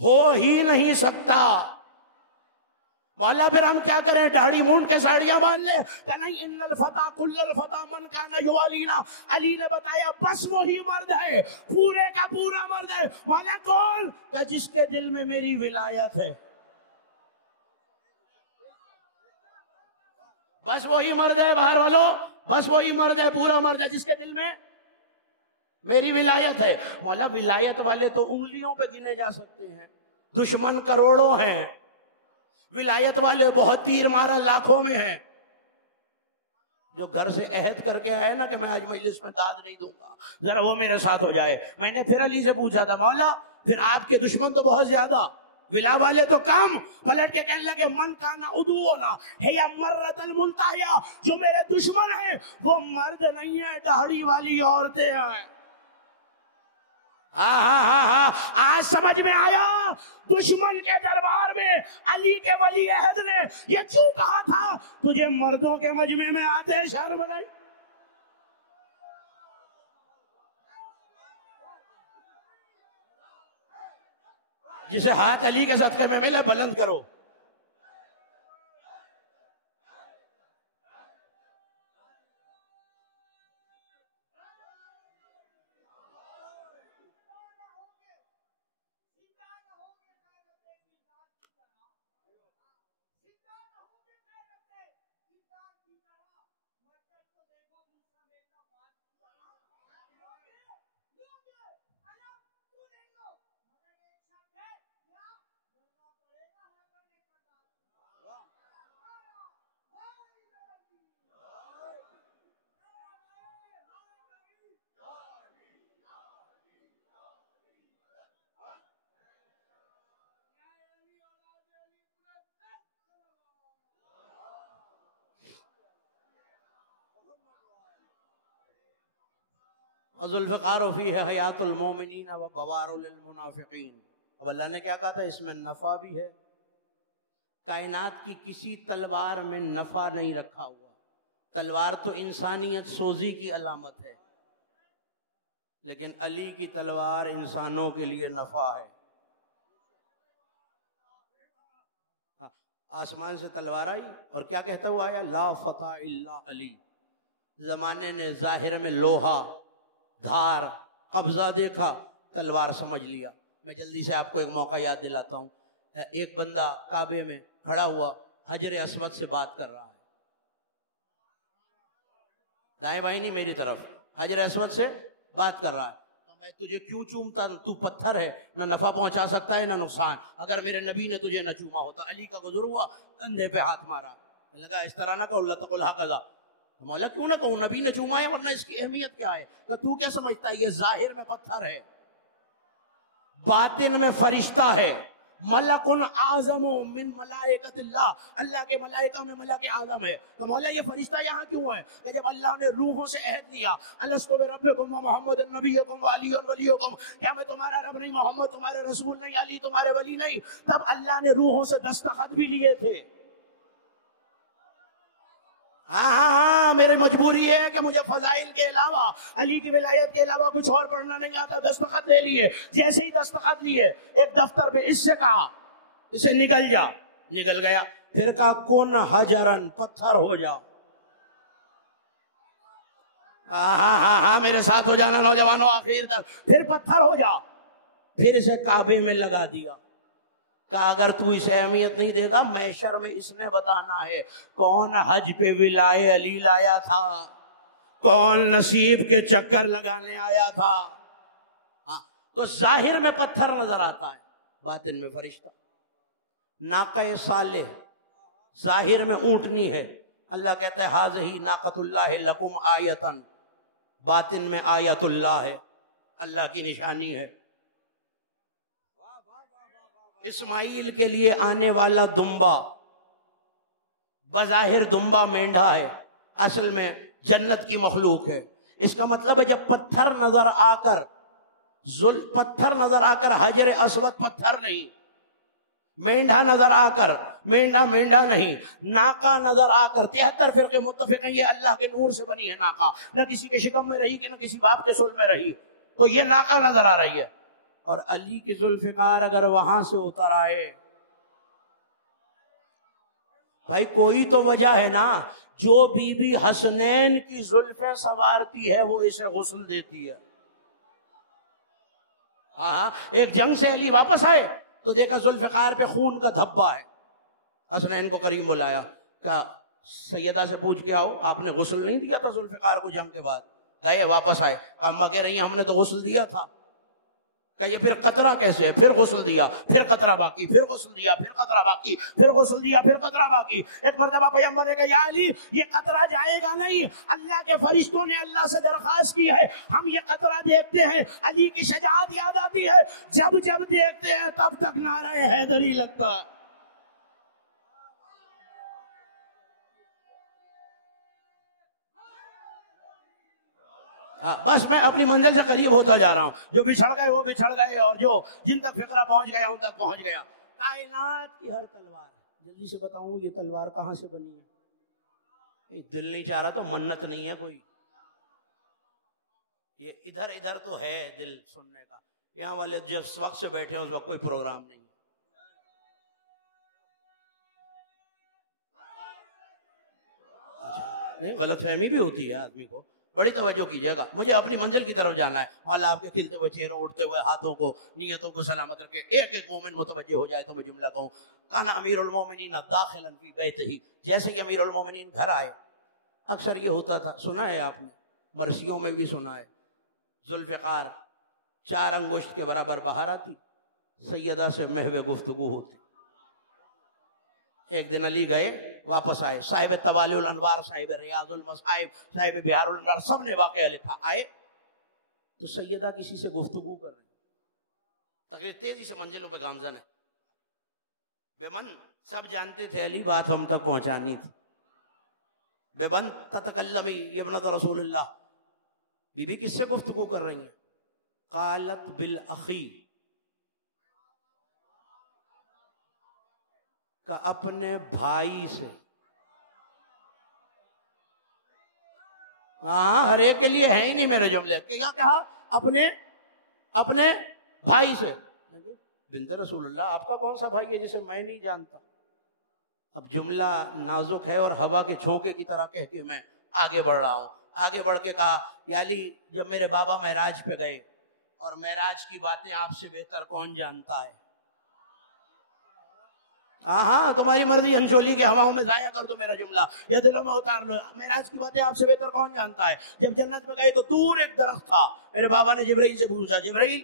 ہو ہی نہیں سکتا. مولا پھر ہم کیا کریں؟ داڑھی مونڈ کے ساڑیاں باندھ لیں کہ نہیں؟ ان الفتح کل الفتح من کان یوالینا. علی نے بتایا بس وہی مرد ہے، پورے کا پورا مرد ہے. مولا کون؟ کہ جس کے دل میں میری ولایت ہے. بس وہی مرد ہے باہر والوں بس وہی مرد ہے، پورا مرد ہے جس کے دل میں میری ولایت ہے۔ مولا ولایت والے تو انگلیوں پہ گنے جا سکتے ہیں، دشمن کروڑوں ہیں، ولایت والے بہت تیر مارا لاکھوں میں ہیں۔ جو گھر سے عہد کر کے آئے نا کہ میں آج مجلس میں داد نہیں دوں گا، ذرا وہ میرے ساتھ ہو جائے۔ میں نے پھر علی سے پوچھا تھا، مولا پھر آپ کے دشمن تو بہت زیادہ، ولا والے تو کم۔ پلٹ کے کہنے لگے من کانا ادونا ہے یا مرت المنتہیا، جو میرے دشمن ہیں وہ مرد نہیں ہے، داڑھی والی عورتیں ہیں۔ ہاں آج سمجھ میں آیا دشمن کے دربار میں علی کے ولی عہد نے یہ کیوں کہا تھا تجھے مردوں کے مجمع میں آتے شرم نہیں۔ جسے ہاتھ علی کے صدقے میں ملے بلند کرو۔ ذوالفقار فیہ حیات المومنین و بوار للمنافقین۔ اب اللہ نے کیا کہا تھا؟ اس میں نفع بھی ہے، کائنات کی کسی تلوار میں نفع نہیں رکھا ہوا، تلوار تو انسانیت سوزی کی علامت ہے، لیکن علی کی تلوار انسانوں کے لیے نفع ہے۔ آسمان سے تلوار آئی اور کیا کہتا ہوا آیا؟ لا فتح الا علی۔ زمانے نے ظاہر میں لوہا، دھار، قبضہ دیکھا، تلوار سمجھ لیا۔ میں جلدی سے آپ کو ایک موقع یاد دلاتا ہوں۔ ایک بندہ کعبے میں کھڑا ہوا حجر اسود سے بات کر رہا ہے، دائیں بائیں نہیں میری طرف، حجر اسود سے بات کر رہا ہے۔ تو میں تجھے کیوں چومتا؟ تو پتھر ہے، نہ نفع پہنچا سکتا ہے نہ نقصان۔ اگر میرے نبی نے تجھے نہ چوما ہوتا۔ علی کا گزر ہوا، کندھے پہ ہاتھ مارا، لگا اس طرح نہ کہو لتقل ہکذا۔ مولا کیوں نہ کہوں؟ نبی نے چوما ہے، ورنہ اس کی اہمیت کیا ہے؟ کہ تو کیا سمجھتا ہے یہ ظاہر میں پتھر ہے، باطن میں فرشتہ ہے، ملک اعظم من ملائکۃ اللہ، اللہ کے ملائکہ میں ملک اعظم ہے۔ تو مولا یہ فرشتہ یہاں کیوں ہے؟ کہ جب اللہ نے روحوں سے عہد لیا، الست بربکم ومحمد نبیکم وعلی ولیکم، کیا میں تمہارا رب نہیں، محمد تمہارے رسول نہیں، علی تمہارے ولی نہیں؟ تب اللہ نے روحوں سے دستخط بھی لیے تھے۔ ہاں میری مجبوری ہے کہ مجھے فضائل کے علاوہ، علی کی ولایت کے علاوہ کچھ اور پڑھنا نہیں آتا۔ دستخط لے لیے، جیسے ہی دستخط لیے ایک دفتر پہ اس سے کہا اسے نکل جا، نکل گیا۔ پھر کہا کن حجرن، پتھر ہو جا۔ ہاں میرے ساتھ ہو جانا نوجوانوں آخر تک، پھر پتھر ہو جا۔ پھر اسے کعبے میں لگا دیا، کہا اگر تو اسے اہمیت نہیں دے گا محشر میں اس نے بتانا ہے کون حج پہ ولائے علی لایا تھا، کون نصیب کے چکر لگانے آیا تھا۔ تو ظاہر میں پتھر نظر آتا ہے، باطن میں فرشتہ۔ ناقہ صالح ظاہر میں اونٹنی ہے، اللہ کہتا ہے ہذہ ناقۃ اللہ لکم آیۃ، باطن میں آیت اللہ ہے، اللہ کی نشانی ہے۔ اسماعیل کے لیے آنے والا دمبا بظاہر دمبا مینڈھا ہے، اصل میں جنت کی مخلوق ہے۔ اس کا مطلب ہے جب پتھر نظر آ کر حجر اسود پتھر نہیں، مینڈھا نظر آ کر، مینڈھا نہیں، ناقہ نظر آ کر، 73 فرقے متفق ہیں یہ اللہ کے نور سے بنی ہے ناقہ، نہ کسی کے شکم میں رہی کہ نہ کسی باپ کے صلب میں رہی، تو یہ ناقہ نظر آ رہی ہے۔ اور علی کی ذوالفقار اگر وہاں سے اتر آئے، بھائی کوئی تو وجہ ہے نا، جو بی بی حسنین کی زلفیں سوارتی ہے وہ اسے غسل دیتی ہے۔ ہاں ایک جنگ سے علی واپس آئے تو دیکھا ذوالفقار پہ خون کا دھبا ہے، حسنین کو قریب بلایا، کہا سیدہ سے پوچھ کے آؤ آپ نے غسل نہیں دیا تھا ذوالفقار کو جنگ کے بعد؟ گئے واپس آئے، اماں کہہ رہی ہیں ہم نے تو غسل دیا تھا۔ کہیے پھر قطرہ کیسے ہے؟ پھر غسل دیا، پھر قطرہ باقی، پھر غسل دیا، پھر قطرہ باقی، پھر غسل دیا، پھر قطرہ باقی۔ ایک مرتبہ پیغمبر نے کہا یا علی یہ قطرہ جائے گا نہیں، اللہ کے فرشتوں نے اللہ سے درخواست کی ہے، ہم یہ قطرہ دیکھتے ہیں۔ علی کی شجاعت یاد آتی ہے، جب جب دیکھتے ہیں تب تک نعرہ حیدری لگتا ہے۔ بس میں اپنی منزل سے قریب ہوتا جا رہا ہوں، جو بچھڑ گئے وہ بچھڑ گئے، اور جو جن تک فقرہ پہنچ گیا ان تک پہنچ گیا۔ کائنات کی ہر تلوار، جلدی سے بتاؤں یہ تلوار کہاں سے بنی ہے؟ دل نہیں چاہ رہا تو منت نہیں ہے کوئی، یہ ادھر ادھر تو ہے دل سننے کا۔ یہاں والے جس وقت سے بیٹھے ہیں اس وقت کوئی پروگرام نہیں۔ اچھا نہیں، غلط فہمی بھی ہوتی ہے آدمی کو، بڑی توجہ کیجیے گا۔ مجھے اپنی منزل کی طرف جانا ہے، اللہ آپ کے کھلتے ہوئے چہروں، اٹھتے ہوئے ہاتھوں کو، نیتوں کو سلامت رکھے۔ ایک ایک مومن متوجہ ہو جائے تو میں جملہ کہوں، کانا امیر المومنین داخلا فی بیتہ، جیسے کہ امیر المومنین گھر آئے، اکثر یہ ہوتا تھا، سنا ہے آپ نے، مرثیوں میں بھی سنا ہے، ذوالفقار 4 انگشت کے برابر باہر آتی، سیدہ سے محو گفتگو ہوتی۔ ایک دن علی گئے، واپس آئے، صاحب طوالع الانوار، صاحب ریاض المصائب، صاحب بحار الانوار، سب نے واقعہ لکھا۔ آئے تو سیدہ کسی سے گفتگو کر رہی، تقریر تیزی سے منزلوں پہ گامزن ہے، بے من سب جانتے تھے علی بات ہم تک پہنچانی تھی۔ بے من تتکلمی ابنت رسول اللہ، بی بی کس سے گفتگو کر رہی ہیں؟ قالت بالاخی، کہ اپنے بھائی سے۔ ہاں ہر ایک کے لیے ہے ہی نہیں میرے جملے، کیا کہا؟ اپنے بھائی سے۔ بنت رسول اللہ آپ کا کون سا بھائی ہے جسے میں نہیں جانتا؟ اب جملہ نازک ہے اور ہوا کے چھونکے کی طرح کہہ کے میں آگے بڑھ رہا ہوں۔ آگے بڑھ کے کہا یا علی جب میرے بابا معراج پہ گئے، اور معراج کی باتیں آپ سے بہتر کون جانتا ہے؟ ہاں تمہاری مرضی، انچولی کے ہواؤں میں ضائع کر دو میرا جملہ یا دلوں میں اتار لو، معراج کی باتیں آپ سے بہتر کون جانتا ہے؟ جب جنت میں گئے تو دور ایک درخت تھا، میرے بابا نے جبرائیل سے پوچھا جبرائیل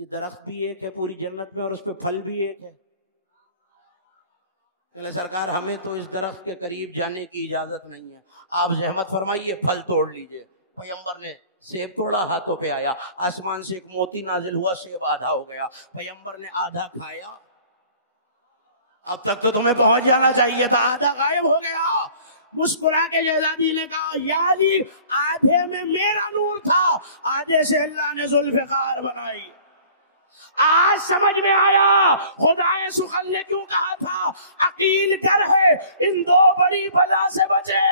یہ درخت بھی ایک ہے پوری جنت میں اور اس پہ پھل بھی ایک ہے؟ کہ سرکار ہمیں تو اس درخت کے قریب جانے کی اجازت نہیں ہے، آپ زحمت فرمائیے پھل توڑ لیجئے۔ پیغمبر نے سیب توڑا، ہاتھوں پہ آیا، آسمان سے ایک موتی نازل ہوا، سیب آدھا ہو گیا، پیغمبر نے آدھا کھایا۔ اب تک تو تمہیں پہنچ جانا چاہیے تھا، آدھا غائب ہو گیا۔ مسکرا کے شہزادی نے کہا یا علی آدھے میں میرا نور تھا، آدھے سے اللہ نے ذوالفقار بنائی۔ آج سمجھ میں آیا خدائے سخن نے کیوں کہا تھا عقیل کر ہے ان 2 بڑی بلا سے بچے،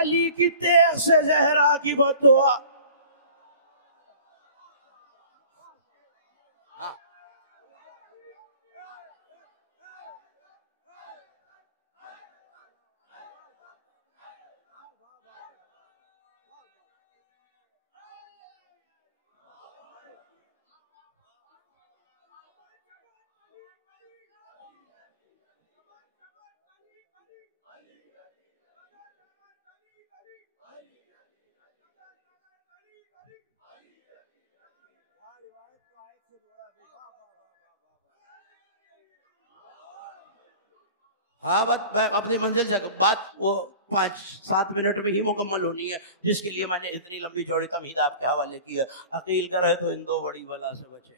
علی کی تیغ سے زہرا کی بد دعا۔ ہاں بات اپنی منزل سے بات وہ 5-7 منٹ میں ہی مکمل ہونی ہے، جس کے لیے میں نے اتنی لمبی چوڑی تمہید آپ کے حوالے کی ہے۔ عقیل کر ہے تو ان 2 بڑی بلا سے بچے،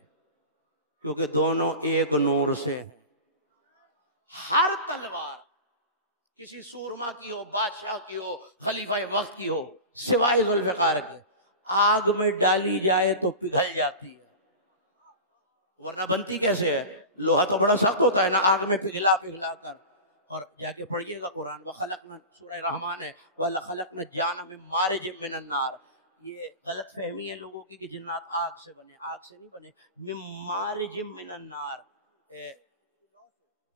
کیونکہ دونوں ایک نور سے ہیں۔ ہر تلوار کسی سورما کی ہو، بادشاہ کی ہو، خلیفہ وقت کی ہو، سوائے ذوالفقار کے، آگ میں ڈالی جائے تو پگھل جاتی ہے، ورنہ بنتی کیسے ہے؟ لوہا تو بڑا سخت ہوتا ہے نا، آگ میں پگھلا کر۔ اور جا کے پڑھیے گا قرآن، وَخَلَقْنَا، سورہ رحمان ہے، وَلَخَلَقْنَا الْجَانَّ مِن مَارِجٍ مِّنَ النَّارِ۔ یہ غلط فہمی ہے لوگوں کی کہ جنات آگ سے بنے، آگ سے نہیں بنے، مِن مَارِجٍ مِّنَ النَّارِ۔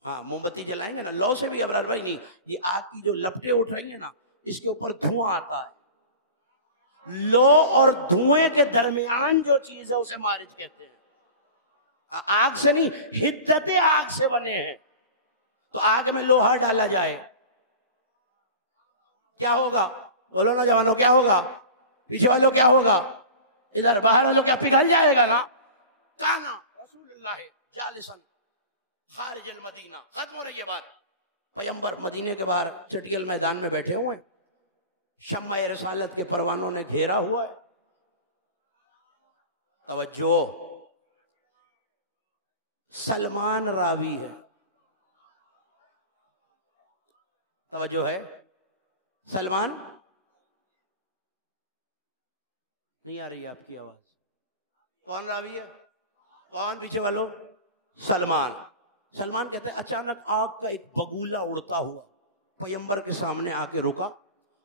ہاں موم بتی جلائیں گے نا، لو سے بھی ابرار بھائی نہیں، یہ آگ کی جو لپٹیں اٹھ رہی ہیں نا، اس کے اوپر دھواں آتا ہے، لو اور دھوئیں کے درمیان جو چیز ہے اسے مارج کہتے ہیں۔ آگ سے نہیں، حدت آگ سے بنے ہیں۔ تو آگ میں لوہا ڈالا جائے کیا ہوگا؟ بولو نا جوانوں، کیا ہوگا؟ پیچھے والوں کیا ہوگا؟ ادھر باہر والوں کیا پگھل جائے گا نا؟ کانا رسول اللہ جالسن خارج المدینہ. ختم ہو رہی ہے بات. پیغمبر مدینے کے باہر چٹیل میدان میں بیٹھے ہوئے ہیں، شمع رسالت کے پروانوں نے گھیرا ہوا ہے. توجہ، سلمان راوی ہے. توجہ ہے، سلمان نہیں آ رہی ہے آپ کی آواز. کون راوی ہے؟ کون پیچھے والوں؟ سلمان. سلمان کہتے ہیں اچانک آگ کا ایک بگولا اڑتا ہوا پیغمبر کے سامنے آ کے رکا،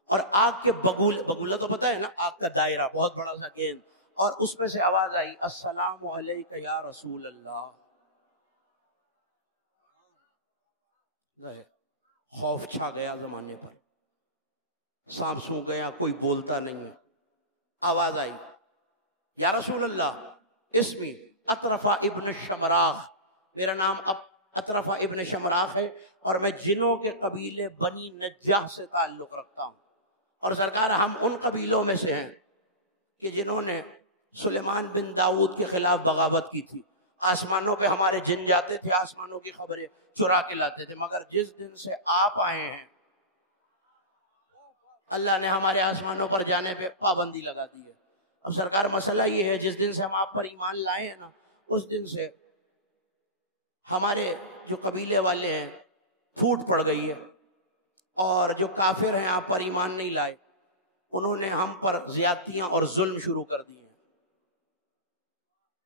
اور آگ کے بگولا تو پتہ ہے نا، آگ کا دائرہ بہت بڑا سا گیند، اور اس میں سے آواز آئی السلام علیکہ یا رسول اللہ. خوف چھا گیا زمانے پر، سانپ سونگ گیا، کوئی بولتا نہیں ہے. آواز آئی یا رسول اللہ اسمی اطرفہ ابن شمراخ، میرا نام اطرفہ ابن شمراخ ہے، اور میں جنوں کے قبیلے بنی نجاح سے تعلق رکھتا ہوں، اور سرکار ہم ان قبیلوں میں سے ہیں کہ جنہوں نے سلیمان بن داؤد کے خلاف بغاوت کی تھی. آسمانوں پہ ہمارے جن جاتے تھے، آسمانوں کی خبریں چرا کے لاتے تھے، مگر جس دن سے آپ آئے ہیں اللہ نے ہمارے آسمانوں پر جانے پہ پابندی لگا دی ہے. اب سرکار مسئلہ یہ ہے، جس دن سے ہم آپ پر ایمان لائے ہیں نا، اس دن سے ہمارے جو قبیلے والے ہیں پھوٹ پڑ گئی ہے، اور جو کافر ہیں آپ پر ایمان نہیں لائے، انہوں نے ہم پر زیادتیاں اور ظلم شروع کر دیے ہیں.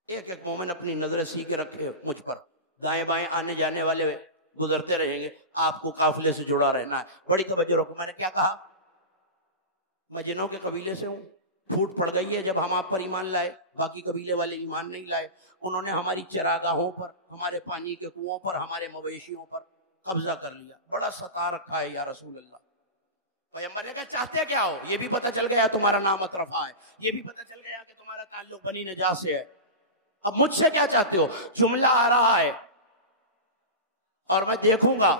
ایک ایک مومن اپنی نظر سی کے رکھے مجھ پر، دائیں بائیں آنے جانے والے گزرتے رہیں گے، آپ کو قافلے سے جڑا رہنا ہے. بڑی توجہ رکھو، میں نے کیا کہا؟ میں جنوں کے قبیلے سے ہوں. پھوٹ پڑ گئی ہے جب ہم آپ پر ایمان لائے، باقی قبیلے والے ایمان نہیں لائے. انہوں نے ہماری چراگاہوں پر، ہمارے پانی کے کنووں پر، ہمارے مویشیوں پر قبضہ کر لیا، بڑا ستا رکھا ہے یا رسول اللہ. پیغمبر نے کہا چاہتے کیا ہو؟ یہ بھی پتہ چل گیا تمہارا نام اطرفہ ہے، یہ بھی پتہ چل گیا کہ تمہارا تعلق بنی نجاح سے ہے، اب مجھ سے کیا چاہتے ہو؟ جملہ آ رہا ہے اور میں دیکھوں گا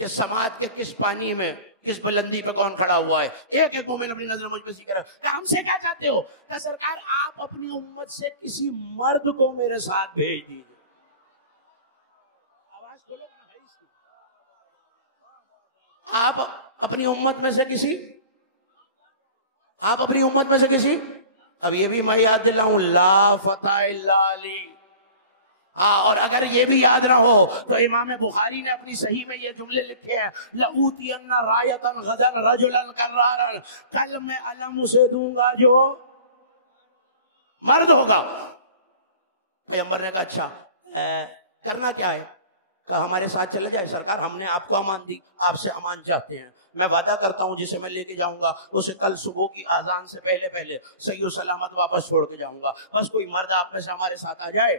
کہ سماعت کے کس پانی میں، کس بلندی پہ کون کھڑا ہوا ہے. ایک ایک مومن اپنی نظر مجھ پہ سی کر کہ ہم سے کیا چاہتے ہو؟ کہ سرکار آپ اپنی امت سے کسی مرد کو میرے ساتھ بھیج دیجیے. آواز کھولو نا بھائی اس کی. آپ اپنی امت میں سے کسی، آپ اپنی امت میں سے کسی. اب یہ بھی میں یاد دلاؤں، لا فتح الا علی. ہاں، اور اگر یہ بھی یاد نہ ہو تو امام بخاری نے اپنی صحیح میں یہ جملے لکھے ہیں، لَأُوتِيَنَّ رَایَةً غَدًا رَجُلًا كَرَّارًا، کل میں علم اسے دوں گا جو مرد ہوگا. پیغمبر نے کہا اچھا کرنا کیا ہے؟ کہا ہمارے ساتھ چلے جائے. سرکار ہم نے آپ کو امان دی، آپ سے امان چاہتے ہیں. میں وعدہ کرتا ہوں جسے میں لے کے جاؤں گا اسے کل صبح کی اذان سے پہلے پہلے صحیح و سلامت واپس چھوڑ کے جاؤں گا. بس کوئی مرد آپ میں سے ہمارے ساتھ آ جائے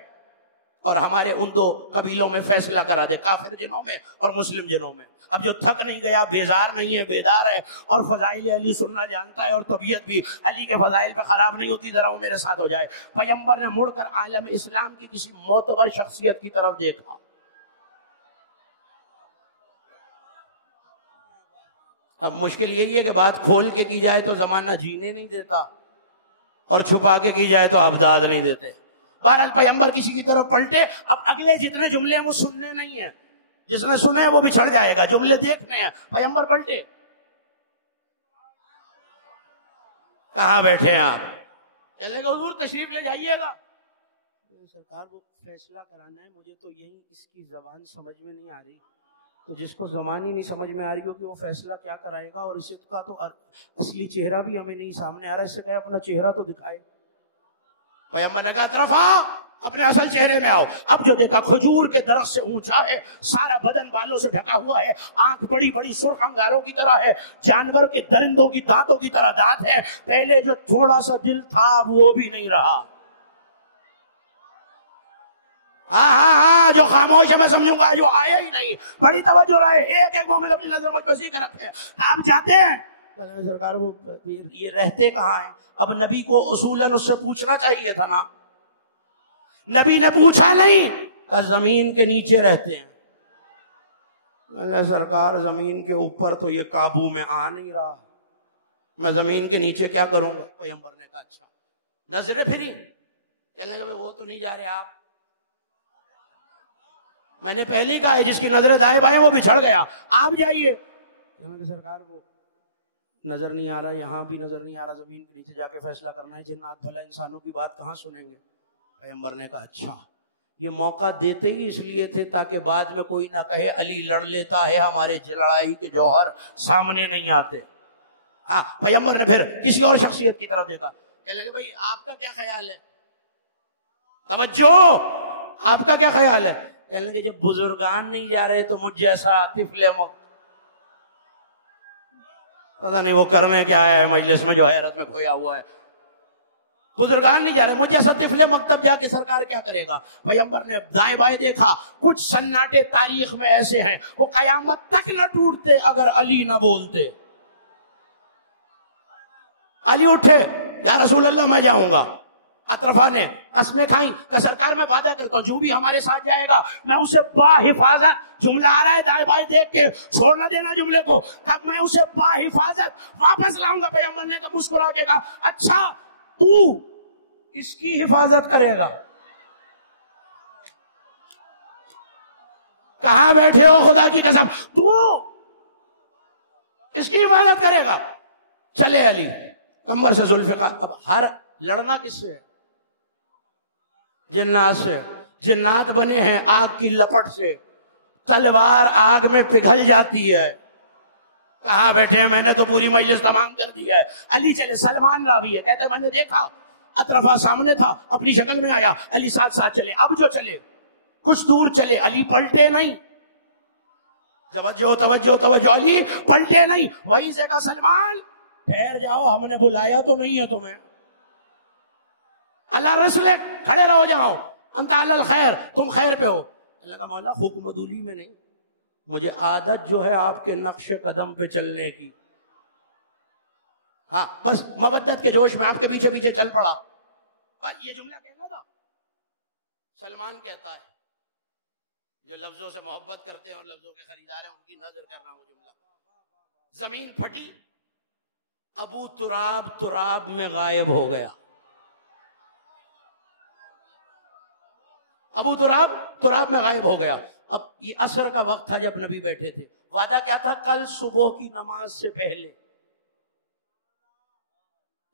اور ہمارے ان دو قبیلوں میں فیصلہ کرا دے، کافر جنوں میں اور مسلم جنوں میں. اب جو تھک نہیں گیا، بیزار نہیں ہے، بیدار ہے، اور فضائل علی سننا جانتا ہے، اور طبیعت بھی علی کے فضائل پہ خراب نہیں ہوتی، ذرا وہ میرے ساتھ ہو جائے. پیغمبر نے مڑ کر عالم اسلام کی کسی معتبر شخصیت کی طرف دیکھا. اب مشکل یہی ہے کہ بات کھول کے کی جائے تو زمانہ جینے نہیں دیتا، اور چھپا کے کی جائے تو ابداد نہیں دیتے. بہرحال پیغمبر کسی کی طرف پلٹے. اب اگلے جتنے جملے ہیں وہ سننے نہیں ہیں، جس نے سنے وہ بھی چھڑ جائے گا، جملے دیکھنے ہیں. پیغمبر پلٹے. کہاں بیٹھے ہیں آپ؟ چلنے کا حضور تشریف لے جائیے گا. سرکار کو فیصلہ کرانا ہے، مجھے تو یہی اس کی زبان سمجھ میں نہیں آ رہی. تو جس کو زبان ہی نہیں سمجھ میں آ رہی ہو کہ وہ فیصلہ کیا کرائے گا، اور اس کا تو اصلی چہرہ بھی ہمیں نہیں سامنے آ رہا، اس سے کہے اپنا چہرہ تو دکھائے. پیغمبر نے کہا طرف آؤ، اپنے اصل چہرے میں آؤ. اب جو دیکھا کھجور کے درخت سے اونچا ہے، سارا بدن بالوں سے ڈھکا ہوا ہے، آنکھ بڑی بڑی سرخ انگاروں کی طرح ہے، جانور کے درندوں کی دانتوں کی طرح دانت ہے. پہلے جو تھوڑا سا دل تھا وہ بھی نہیں رہا. ہاں جو خاموش ہے میں سمجھوں گا، جو آیا ہی نہیں. بڑی توجہ رہے، ایک ایک مومن اپنی نظر مجھ پہ سی کر رکھے. آپ جاتے ہیں سرکار وہ یہ رہتے کہاں ہیں؟ اب نبی کو اصولاً اس سے پوچھنا چاہیے تھا نا. نبی نے پوچھا نہیں کہ زمین کے نیچے رہتے ہیں. اللہ سرکار زمین کے اوپر تو یہ قابو میں آ نہیں رہا، میں زمین کے نیچے کیا کروں گا؟ پیغمبر نے کہا اچھا نظریں پھری، کہنے لگے وہ تو نہیں جا رہے آپ، میں نے پہلے ہی کہا ہے جس کی نظریں دائیں بائیں وہ بچھڑ گیا، آپ جائیے۔ سرکار وہ نظر نہیں آ رہا، یہاں بھی نظر نہیں آ رہا، زمین کے نیچے جا کے فیصلہ کرنا ہے، جنات بھلا انسانوں کی بات کہاں سنیں گے؟ پیغمبر نے کہا اچھا، یہ موقع دیتے ہی اس لیے تھے تاکہ بعد میں کوئی نہ کہے علی لڑ لیتا ہے، ہمارے لڑائی کے جوہر سامنے نہیں آتے۔ ہاں، پیغمبر نے پھر کسی اور شخصیت کی طرف دیکھا، کہنے لگے بھائی آپ کا کیا خیال ہے؟ توجہ، آپ کا کیا خیال ہے؟ کہنے لگے جب بزرگان نہیں جا رہے تو مجھ جیسا طفل پتہ نہیں وہ کرنے کیا ہے مجلس میں جو حیرت میں کھویا ہوا ہے، بزرگان نہیں جا رہے، مجھ جیسا طفل مکتب جا کے سرکار کیا کرے گا؟ پیغمبر نے دائیں بائیں دیکھا، کچھ سناٹے تاریخ میں ایسے ہیں وہ قیامت تک نہ ٹوٹتے اگر علی نہ بولتے۔ علی اٹھے، یا رسول اللہ میں جاؤں گا۔ اطرفہ نے قسمیں کھائیں کہ سرکار میں وعدہ کرتا ہوں جو بھی ہمارے ساتھ جائے گا میں اسے باحفاظت، جملہ آ رہا ہے دائیں بائیں دیکھ کے چھوڑ نہ دینا جملے کو، تب میں اسے باحفاظت واپس لاؤں گا۔ پیغمبر نے مسکرا کے کہا اچھا تو اس کی حفاظت کرے گا؟ کہاں بیٹھے ہو خدا کی قسم، تو اس کی حفاظت کرے گا؟ چلے علی کمر سے ذوالفقار۔ اب ہر لڑنا کس سے ہے؟ جنات سے۔ جنات بنے ہیں آگ کی لپٹ سے، تلوار آگ میں پگھل جاتی ہے۔ کہاں بیٹھے ہیں؟ میں نے تو پوری مجلس تمام کر دی ہے۔ علی چلے، سلمان راوی ہے کہتے ہیں میں نے دیکھا اطرفہ سامنے تھا، اپنی شکل میں آیا، علی ساتھ ساتھ چلے۔ اب جو چلے کچھ دور چلے، علی پلٹے نہیں، توجہ توجہ توجہ، علی پلٹے نہیں، وہیں سے کہا سلمان ٹھہر جاؤ، ہم نے بلایا تو نہیں ہے تمہیں، اللہ رسلک، کھڑے رہو، جاؤ، انت علی الخیر، تم خیر پہ ہو۔ اللہ کا مولا حکم دولی میں نہیں، مجھے عادت جو ہے آپ کے نقش قدم پہ چلنے کی، ہاں بس مودت کے جوش میں آپ کے پیچھے پیچھے چل پڑا۔ بس یہ جملہ کہنا تھا، سلمان کہتا ہے جو لفظوں سے محبت کرتے ہیں اور لفظوں کے خریدار ہیں ان کی نظر کرنا وہ جملہ۔ زمین پھٹی، ابو تراب تراب میں غائب ہو گیا، ابو تراب تراب میں غائب ہو گیا۔ اب یہ عصر کا وقت تھا جب نبی بیٹھے تھے، وعدہ کیا تھا؟ کل صبح کی نماز سے پہلے۔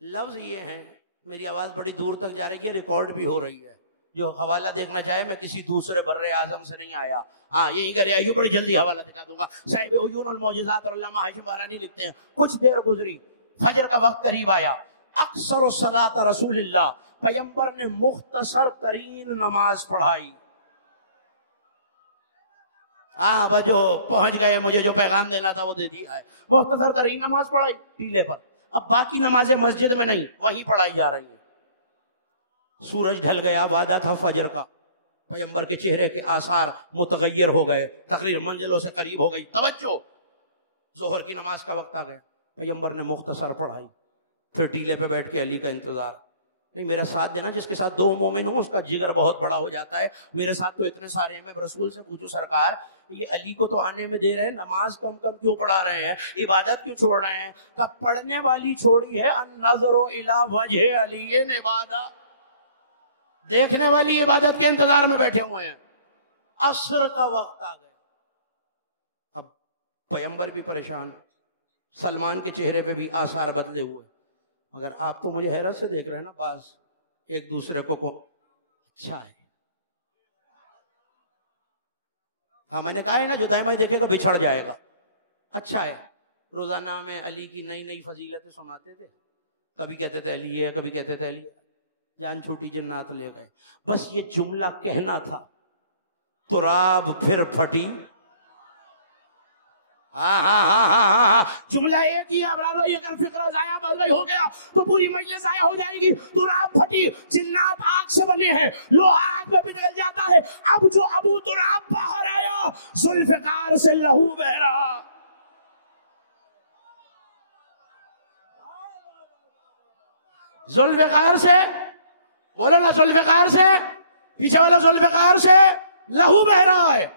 لفظ یہ ہیں، میری آواز بڑی دور تک جا رہی ہے، ریکارڈ بھی ہو رہی ہے، جو حوالہ دیکھنا چاہے، میں کسی دوسرے بر اعظم سے نہیں آیا، ہاں یہی کرے آئیو، بڑی جلدی حوالہ دکھا دوں گا۔ صاحب عیون المعجزات اور علامہ ہاشم وارانی لکھتے ہیں کچھ دیر گزری، فجر کا وقت قریب آیا، اکثر الصلاۃ رسول اللہ، پیغمبر نے مختصر ترین نماز پڑھائی۔ ہاں وہ جو پہنچ گئے، مجھے جو پیغام دینا تھا وہ دے دیا ہے، مختصر ترین نماز پڑھائی ٹیلے پر۔ اب باقی نمازیں مسجد میں نہیں، وہیں پڑھائی جا رہی ہیں۔ سورج ڈھل گیا، وعدہ تھا فجر کا، پیغمبر کے چہرے کے آثار متغیر ہو گئے، تقریر منزلوں سے قریب ہو گئی۔ توجہ، ظہر کی نماز کا وقت آ گیا، پیغمبر نے مختصر پڑھائی، پھر ٹیلے پہ بیٹھ کے علی کا انتظار۔ نہیں میرا ساتھ دینا، جس کے ساتھ دو مومن ہوں اس کا جگر بہت بڑا ہو جاتا ہے، میرے ساتھ تو اتنے سارے ہیں۔ میں رسول سے پوچھوں سرکار یہ علی کو تو آنے میں دے رہے ہیں، نماز کم کم کیوں پڑھا رہے ہیں، عبادت کیوں چھوڑ رہے ہیں؟ کہ پڑھنے والی چھوڑی ہے، النظر الی وجہ علی عبادت، دیکھنے والی عبادت کے انتظار میں بیٹھے ہوئے ہیں۔ عصر کا وقت آ گیا، اب پیغمبر بھی پریشان، سلمان کے چہرے پہ بھی آثار بدلے ہوئے۔ مگر آپ تو مجھے حیرت سے دیکھ رہے ہیں نا، بعض ایک دوسرے کو اچھا ہے، ہاں میں نے کہا ہے نا جو دائیں بائیں دیکھے گا بچھڑ جائے گا، اچھا ہے۔ روزانہ میں علی کی نئی نئی فضیلتیں سناتے تھے، کبھی کہتے تھے علی ہے، کبھی کہتے تھے علی ہے، جان چھوٹی جنات لے گئے۔ بس یہ جملہ کہنا تھا، تراب پھر پھٹی، ہاں ہاں ہاں ہاں ہاں، جملہ ایک ہی ہے، یہ اگر فقرہ ضائع بازائی ہو گیا تو پوری مجلس ضائع ہو جائے گی۔ تراب پھٹی، جنات آگ سے بنے ہیں، لو آگ میں پگھل جاتا ہے۔ اب جو ابو تراب باہر آیا، ذوالفقار سے لہو بہ رہا، ذوالفقار سے، بولو نا، ذوالفقار سے، پیچھے والا ذوالفقار سے لہو بہ رہا ہے،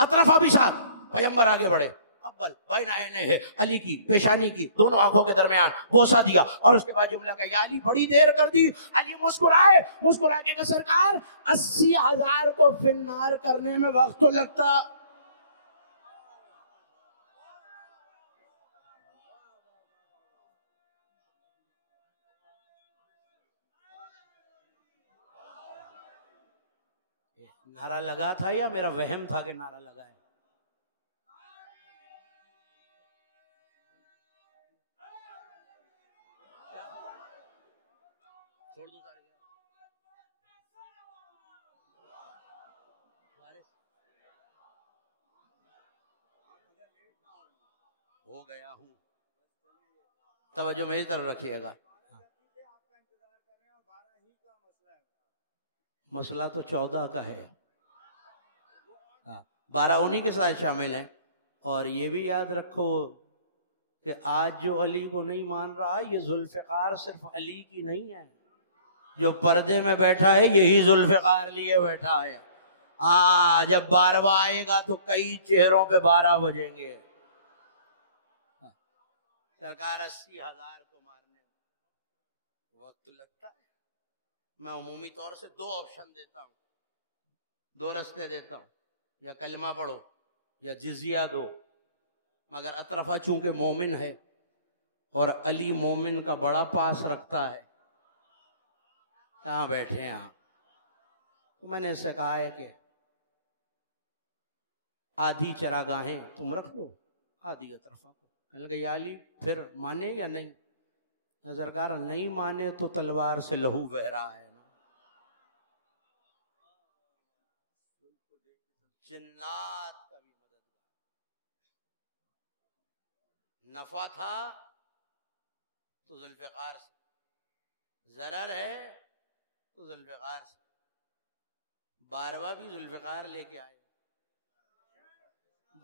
اطرافہ بھی ساتھ۔ پیغمبر آگے بڑھے، اول بین عینیہ، علی کی پیشانی کی دونوں آنکھوں کے درمیان بوسہ دیا، اور اس کے بعد جملہ کہ یا علی، بڑی دیر کر دی۔ علی مسکرائے، مسکرا کے کہ سرکار 80,000 کو فنار کرنے میں وقت تو لگتا۔ نعرہ لگا تھا یا میرا وہم تھا کہ نعرہ لگا ہے؟ چھوڑ دوں سارے ہو گیا ہوں، توجہ میری طرف رکھیے گا۔ مسئلہ تو 14 کا ہے، 12 انہی کے ساتھ شامل ہیں۔ اور یہ بھی یاد رکھو کہ آج جو علی کو نہیں مان رہا، یہ ذوالفقار صرف علی کی نہیں ہے، جو پردے میں بیٹھا ہے یہی ذوالفقار لیے بیٹھا ہے۔ جب 12واں آئے گا تو کئی چہروں پہ 12 بجیں گے۔ سرکار 80,000 کو مارنے میں وقت لگتا ہے۔ میں عمومی طور سے 2 آپشن دیتا ہوں، 2 رستے دیتا ہوں، یا کلمہ پڑھو یا جزیہ دو۔ مگر اطرفہ چونکہ مومن ہے اور علی مومن کا بڑا پاس رکھتا ہے، کہاں بیٹھے ہیں آپ؟ تو میں نے اس سے کہا ہے کہ آدھی چراگاہیں تم رکھ لو، آدھی اطرفہ کو۔ کہنے لگے یا علی پھر مانے یا نہیں؟ سرکار نہیں مانے تو تلوار سے لہو بہہ رہا ہے۔ جنات کا بھی مددگار، نفع تھا تو ذوالفقار سے، ضرر ہے تو ذوالفقار سے۔ 12واں بھی ذوالفقار لے کے آئے۔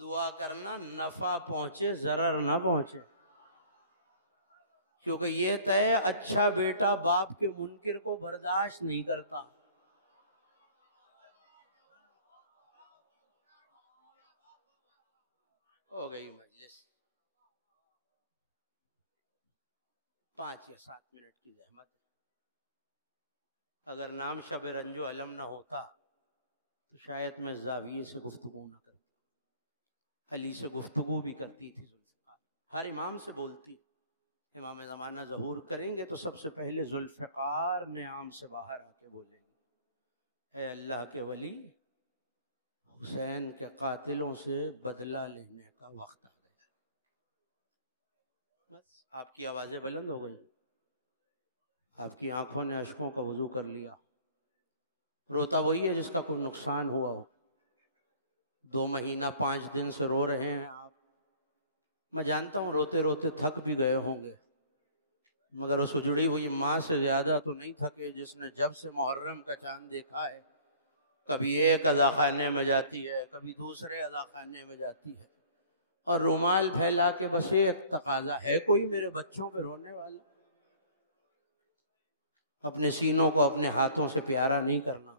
دعا کرنا نفع پہنچے ضرر نہ پہنچے، کیونکہ یہ طے اچھا بیٹا باپ کے منکر کو برداشت نہیں کرتا۔ ہو گئی مجلس، 5 یا 7 منٹ کی زحمت ہے۔ اگر نام شب رنج و علم نہ ہوتا تو شاید میں زاویے سے گفتگو نہ کرتی، علی سے گفتگو بھی کرتی تھی ذوالفقار، ہر امام سے بولتی۔ امام زمانہ ظہور کریں گے تو سب سے پہلے ذوالفقار نعام سے باہر آ کے بولیں گے، اے اللہ کے ولی، حسین کے قاتلوں سے بدلہ لینے کا وقت آ گیا۔ بس آپ کی آوازیں بلند ہو گئی، آپ کی آنکھوں نے اشکوں کا وضو کر لیا۔ روتا وہی ہے جس کا کوئی نقصان ہوا ہو۔ 2 مہینہ 5 دن سے رو رہے ہیں آپ، میں جانتا ہوں روتے روتے تھک بھی گئے ہوں گے، مگر اس اجڑی ہوئی ماں سے زیادہ تو نہیں تھکے جس نے جب سے محرم کا چاند دیکھا ہے کبھی ایک اذاخانے میں جاتی ہے، کبھی دوسرے اذاخانے میں جاتی ہے، اور رومال پھیلا کے بس ایک تقاضا ہے، کوئی میرے بچوں پہ رونے والا؟ اپنے سینوں کو اپنے ہاتھوں سے پیارا نہیں کرنا۔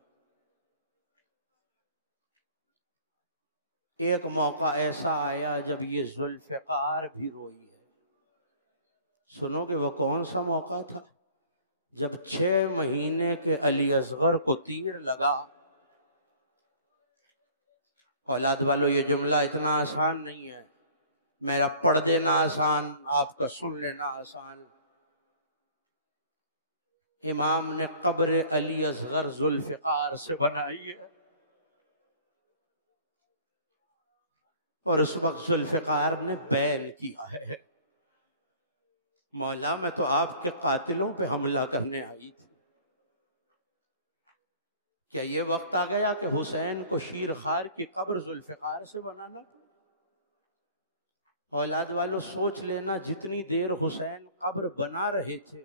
ایک موقع ایسا آیا جب یہ ذوالفقار بھی روئی ہے۔ سنو کہ وہ کون سا موقع تھا؟ جب 6 مہینے کے علی اصغر کو تیر لگا۔ اولاد والو یہ جملہ اتنا آسان نہیں ہے، میرا پڑھ دینا آسان، آپ کا سن لینا آسان۔ امام نے قبر علی اصغر ذوالفقار سے بنائی ہے، اور اس وقت ذوالفقار نے بیان کیا ہے، مولا میں تو آپ کے قاتلوں پہ حملہ کرنے آئی تھی، کیا یہ وقت آ گیا کہ حسین کو شیر خوار کی قبر ذوالفقار سے بنانا تھا؟ اولاد والو سوچ لینا، جتنی دیر حسین قبر بنا رہے تھے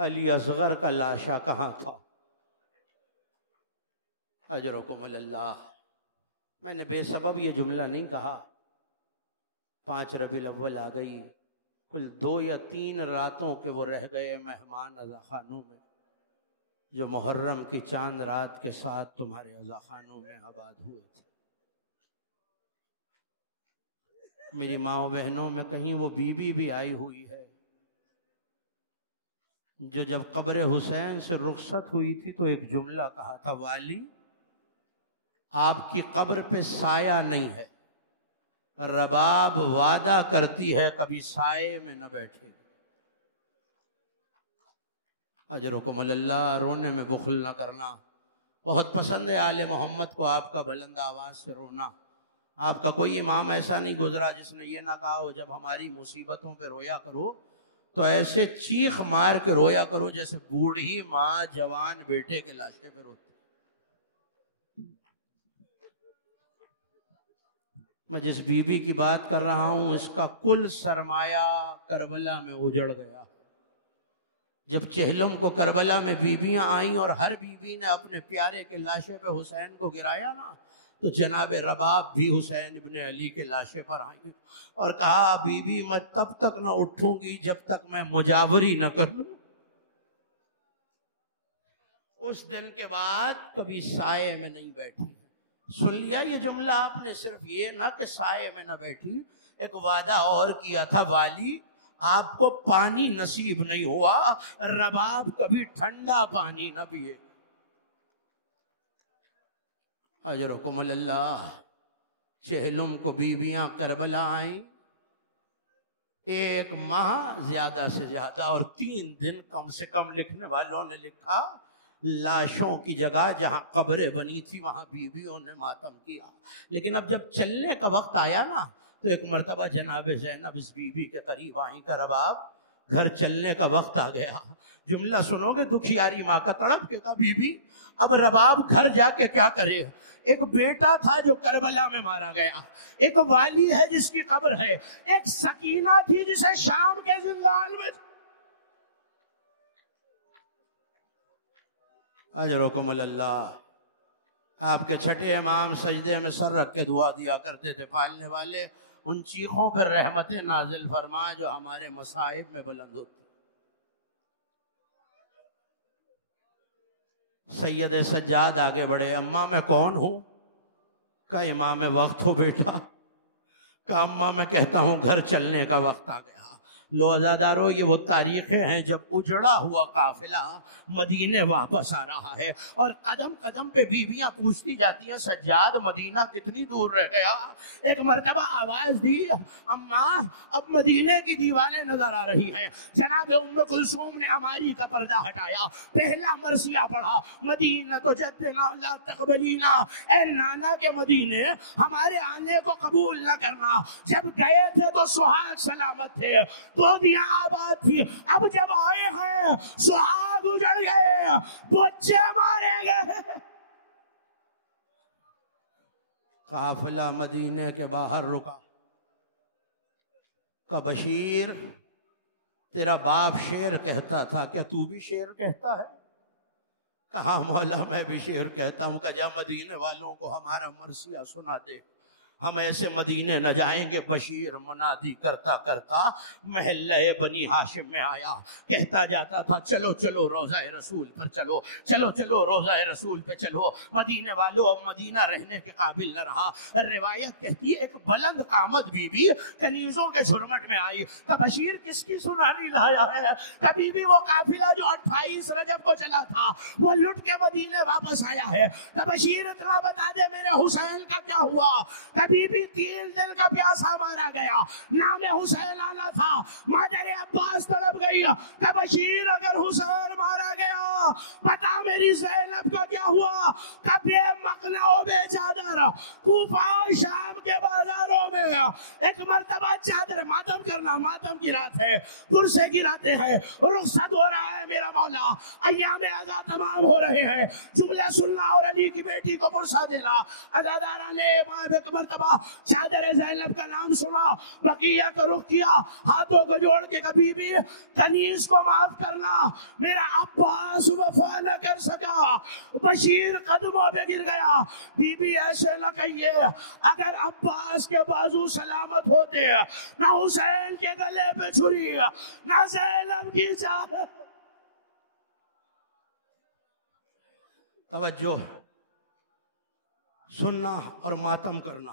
علی اصغر کا لاشا کہاں تھا؟ اجرکم اللہ۔ میں نے بے سبب یہ جملہ نہیں کہا۔ 5 ربیع الاول آ گئی، کل 2 یا 3 راتوں کے وہ رہ گئے مہمان اذاخانوں میں، جو محرم کی چاند رات کے ساتھ تمہارے اذاخانوں میں آباد ہوئے تھے۔ میری ماں بہنوں میں کہیں وہ بیوی بھی آئی ہوئی ہے جو جب قبر حسین سے رخصت ہوئی تھی تو ایک جملہ کہا تھا، والی آپ کی قبر پہ سایہ نہیں ہے، رباب وعدہ کرتی ہے کبھی سائے میں نہ بیٹھے. اجرکم اللہ. رونے میں بخل نہ کرنا. بہت پسند ہے آل محمد کو آپ کا بلند آواز سے رونا. آپ کا کوئی امام ایسا نہیں گزرا جس نے یہ نہ کہا ہو جب ہماری مصیبتوں پہ رویا کرو تو ایسے چیخ مار کے رویا کرو جیسے بوڑھی ماں جوان بیٹے کے لاشے پہ روتی. میں جس بی بی کی بات کر رہا ہوں اس کا کل سرمایہ کربلا میں اجڑ گیا. جب چہلم کو کربلا میں بیویاں آئیں اور ہر بیوی نے اپنے پیارے کے لاشے پہ حسین کو گرایا نا تو جناب رباب بھی حسین ابن علی کے لاشے پر آئی اور کہا، بی بی میں تب تک نہ اٹھوں گی جب تک میں مجاوری نہ کر لوں. اس دن کے بعد کبھی سائے میں نہیں بیٹھی. سن لیا یہ جملہ آپ نے؟ صرف یہ نہ کہ سائے میں نہ بیٹھی، ایک وعدہ اور کیا تھا، والی آپ کو پانی نصیب نہیں ہوا، رباب کبھی ٹھنڈا پانی نہ پیے. اجرکم اللہ. چہلم کو بیویاں کربلا آئیں، 1 ماہ زیادہ سے زیادہ اور 3 دن کم سے کم لکھنے والوں نے لکھا لاشوں کی جگہ جہاں قبریں بنی تھی وہاں بیویوں نے ماتم کیا. لیکن اب جب چلنے کا وقت آیا نا تو ایک مرتبہ جناب زینب اس بیوی کے قریب آئیں کہ رباب گھر چلنے کا وقت آ گیا. جملہ سنو گے دکھیاری ماں کا، تڑپ کے کہا، بی بی اب رباب گھر جا کے کیا کرے؟ ایک بیٹا تھا جو کربلا میں مارا گیا، ایک والی ہے جس کی قبر ہے، ایک سکینہ تھی جسے شام کے زندان میں. اجرکم اللہ. آپ کے چھٹے امام سجدے میں سر رکھ کے دعا دیا کرتے تھے، پالنے والے ان چیخوں پر رحمتیں نازل فرما جو ہمارے مصائب میں بلند ہوتی. سید سجاد آگے بڑھے، اماں میں کون ہوں؟ کہ امام وقت ہو بیٹا. کہ اماں میں کہتا ہوں گھر چلنے کا وقت آ گیا. لو عزادارو، یہ وہ تاریخیں ہیں جب اجڑا ہوا قافلہ مدینے واپس آ رہا ہے اور قدم قدم پہ بیویاں پوچھتی جاتی ہیں سجاد مدینہ کتنی دور رہ گیا. ایک مرتبہ آواز دی، اماں اب مدینے کی دیواریں نظر آ رہی ہیں. جناب ام کلثوم نے عماری کا پردہ ہٹایا، پہلا مرثیہ پڑھا، مدینہ تو جدنا لا تقبلینا، اے نانا کے مدینے ہمارے آنے کو قبول نہ کرنا. جب گئے تھے تو سہاگ سلامت تھے، بودیاں آباد تھی، اب جب آئے ہیں سہاگ اجڑ گئے، بچے مارے گئے. قافلہ مدینے کے باہر رکا. کہ بشیر تیرا باپ شیر کہتا تھا، کیا تو بھی شیر کہتا ہے؟ کہا مولا میں بھی شیر کہتا ہوں. کہ جا مدینے والوں کو ہمارا مرثیہ سنا دے، ہم ایسے مدینے نہ جائیں گے. بشیر منادی کرتا کرتا محلہ بنی ہاشم میں آیا، کہتا جاتا تھا چلو چلو روضہ رسول پر چلو، چلو چلو روضہ رسول پہ چلو. مدینے والوں اب مدینہ رہنے کے قابل نہ رہا. روایت کہتی ہے ایک بلند قامت بی بی کنیزوں کے جھرمٹ میں آئی. کہ بشیر کس کی سنانی لایا ہے؟ کہ بی بی وہ قافلہ جو 28 رجب کو چلا تھا وہ لٹ کے مدینے واپس آیا ہے. کہ بشیر اتنا بتا دے میرے حسین کا کیا ہوا؟ بی بی 3 دن کا پیاسا مارا گیا، نام حسین آنا تھا، مادر عباس تڑپ گئی. کہ بشیر اگر حسین مارا گیا بتا میری زینب کا کیا ہوا؟ کہ بے مقنع و بے چادر کوفہ شام کے بازاروں میں ایک مرتبہ چادر، ماتم کرنا، ماتم کی رات ہے، پرسے گراتے ہیں، رخصت ہو رہا ہے میرا مولا، ایام عزا تمام ہو رہے ہیں، جملہ سننا اور علی کی بیٹی کو پرسا دینا. عزادارہ نے ایک مرتبہ چادر زینب کا نام سنا، بقیہ کا رخ کیا، ہاتھوں کو جوڑ کے کبھی بھی کنیز کو معاف کرنا، میرا عباس وفا نہ کر سکا. بشیر قدموں پہ گر گیا. بی بی ایسے نہ کہیے، اگر عباس کے بازو سلامت ہوتے نہ حسین کے گلے پہ چھری نہ زینب کی جان. توجہ، سننا اور ماتم کرنا.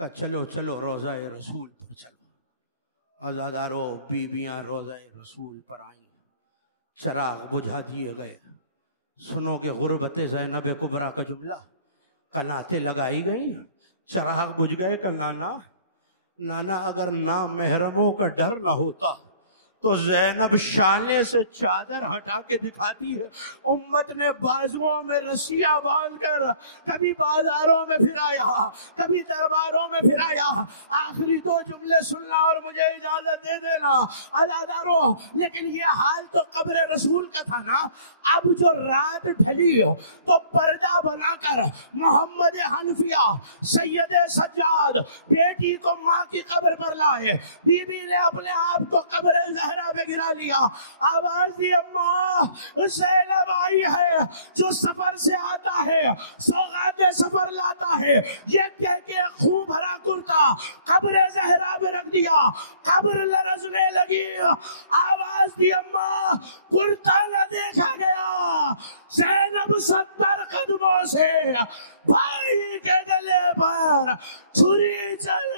کہ چلو چلو روضہ رسول پر چلو. عزادارو بیبیاں روضہ رسول پر آئیں، چراغ بجھا دیے گئے. سنو کہ غربت زینب کبریٰ کا جملہ، قناتیں لگائی گئیں، چراغ بجھ گئے کہ نانا اگر نا محرموں کا ڈر نہ ہوتا تو زینب شانے سے چادر ہٹا کے دکھاتی ہے. امت نے بازوؤں میں رسیاں باندھ کر کبھی بازاروں میں پھرایا، کبھی درباروں میں پھرایا. آخری دو جملے سننا اور مجھے اجازت دے دینا عزاداروں. لیکن یہ حال تو قبر رسول کا تھا نا. اب جو رات ڈھلی تو پردہ بنا کر محمد حنفیہ سید سجاد بیٹی کو ماں کی قبر پر لائے. بی بی نے اپنے آپ کو قبر زہرا پہ گرا لیا. آواز دی اماں زینب آئی ہے جو سفر سے آتا ہے، سوغات سفر لاتا ہے. یہ کہہ کے خون بھرا کرتا قبر زہرا پہ رکھ دیا. قبر لرزنے لگی. آواز دی اماں کرتا نہ دیکھا گیا. زینب 70 قدموں سے بھائی کے گلے پر چھری چل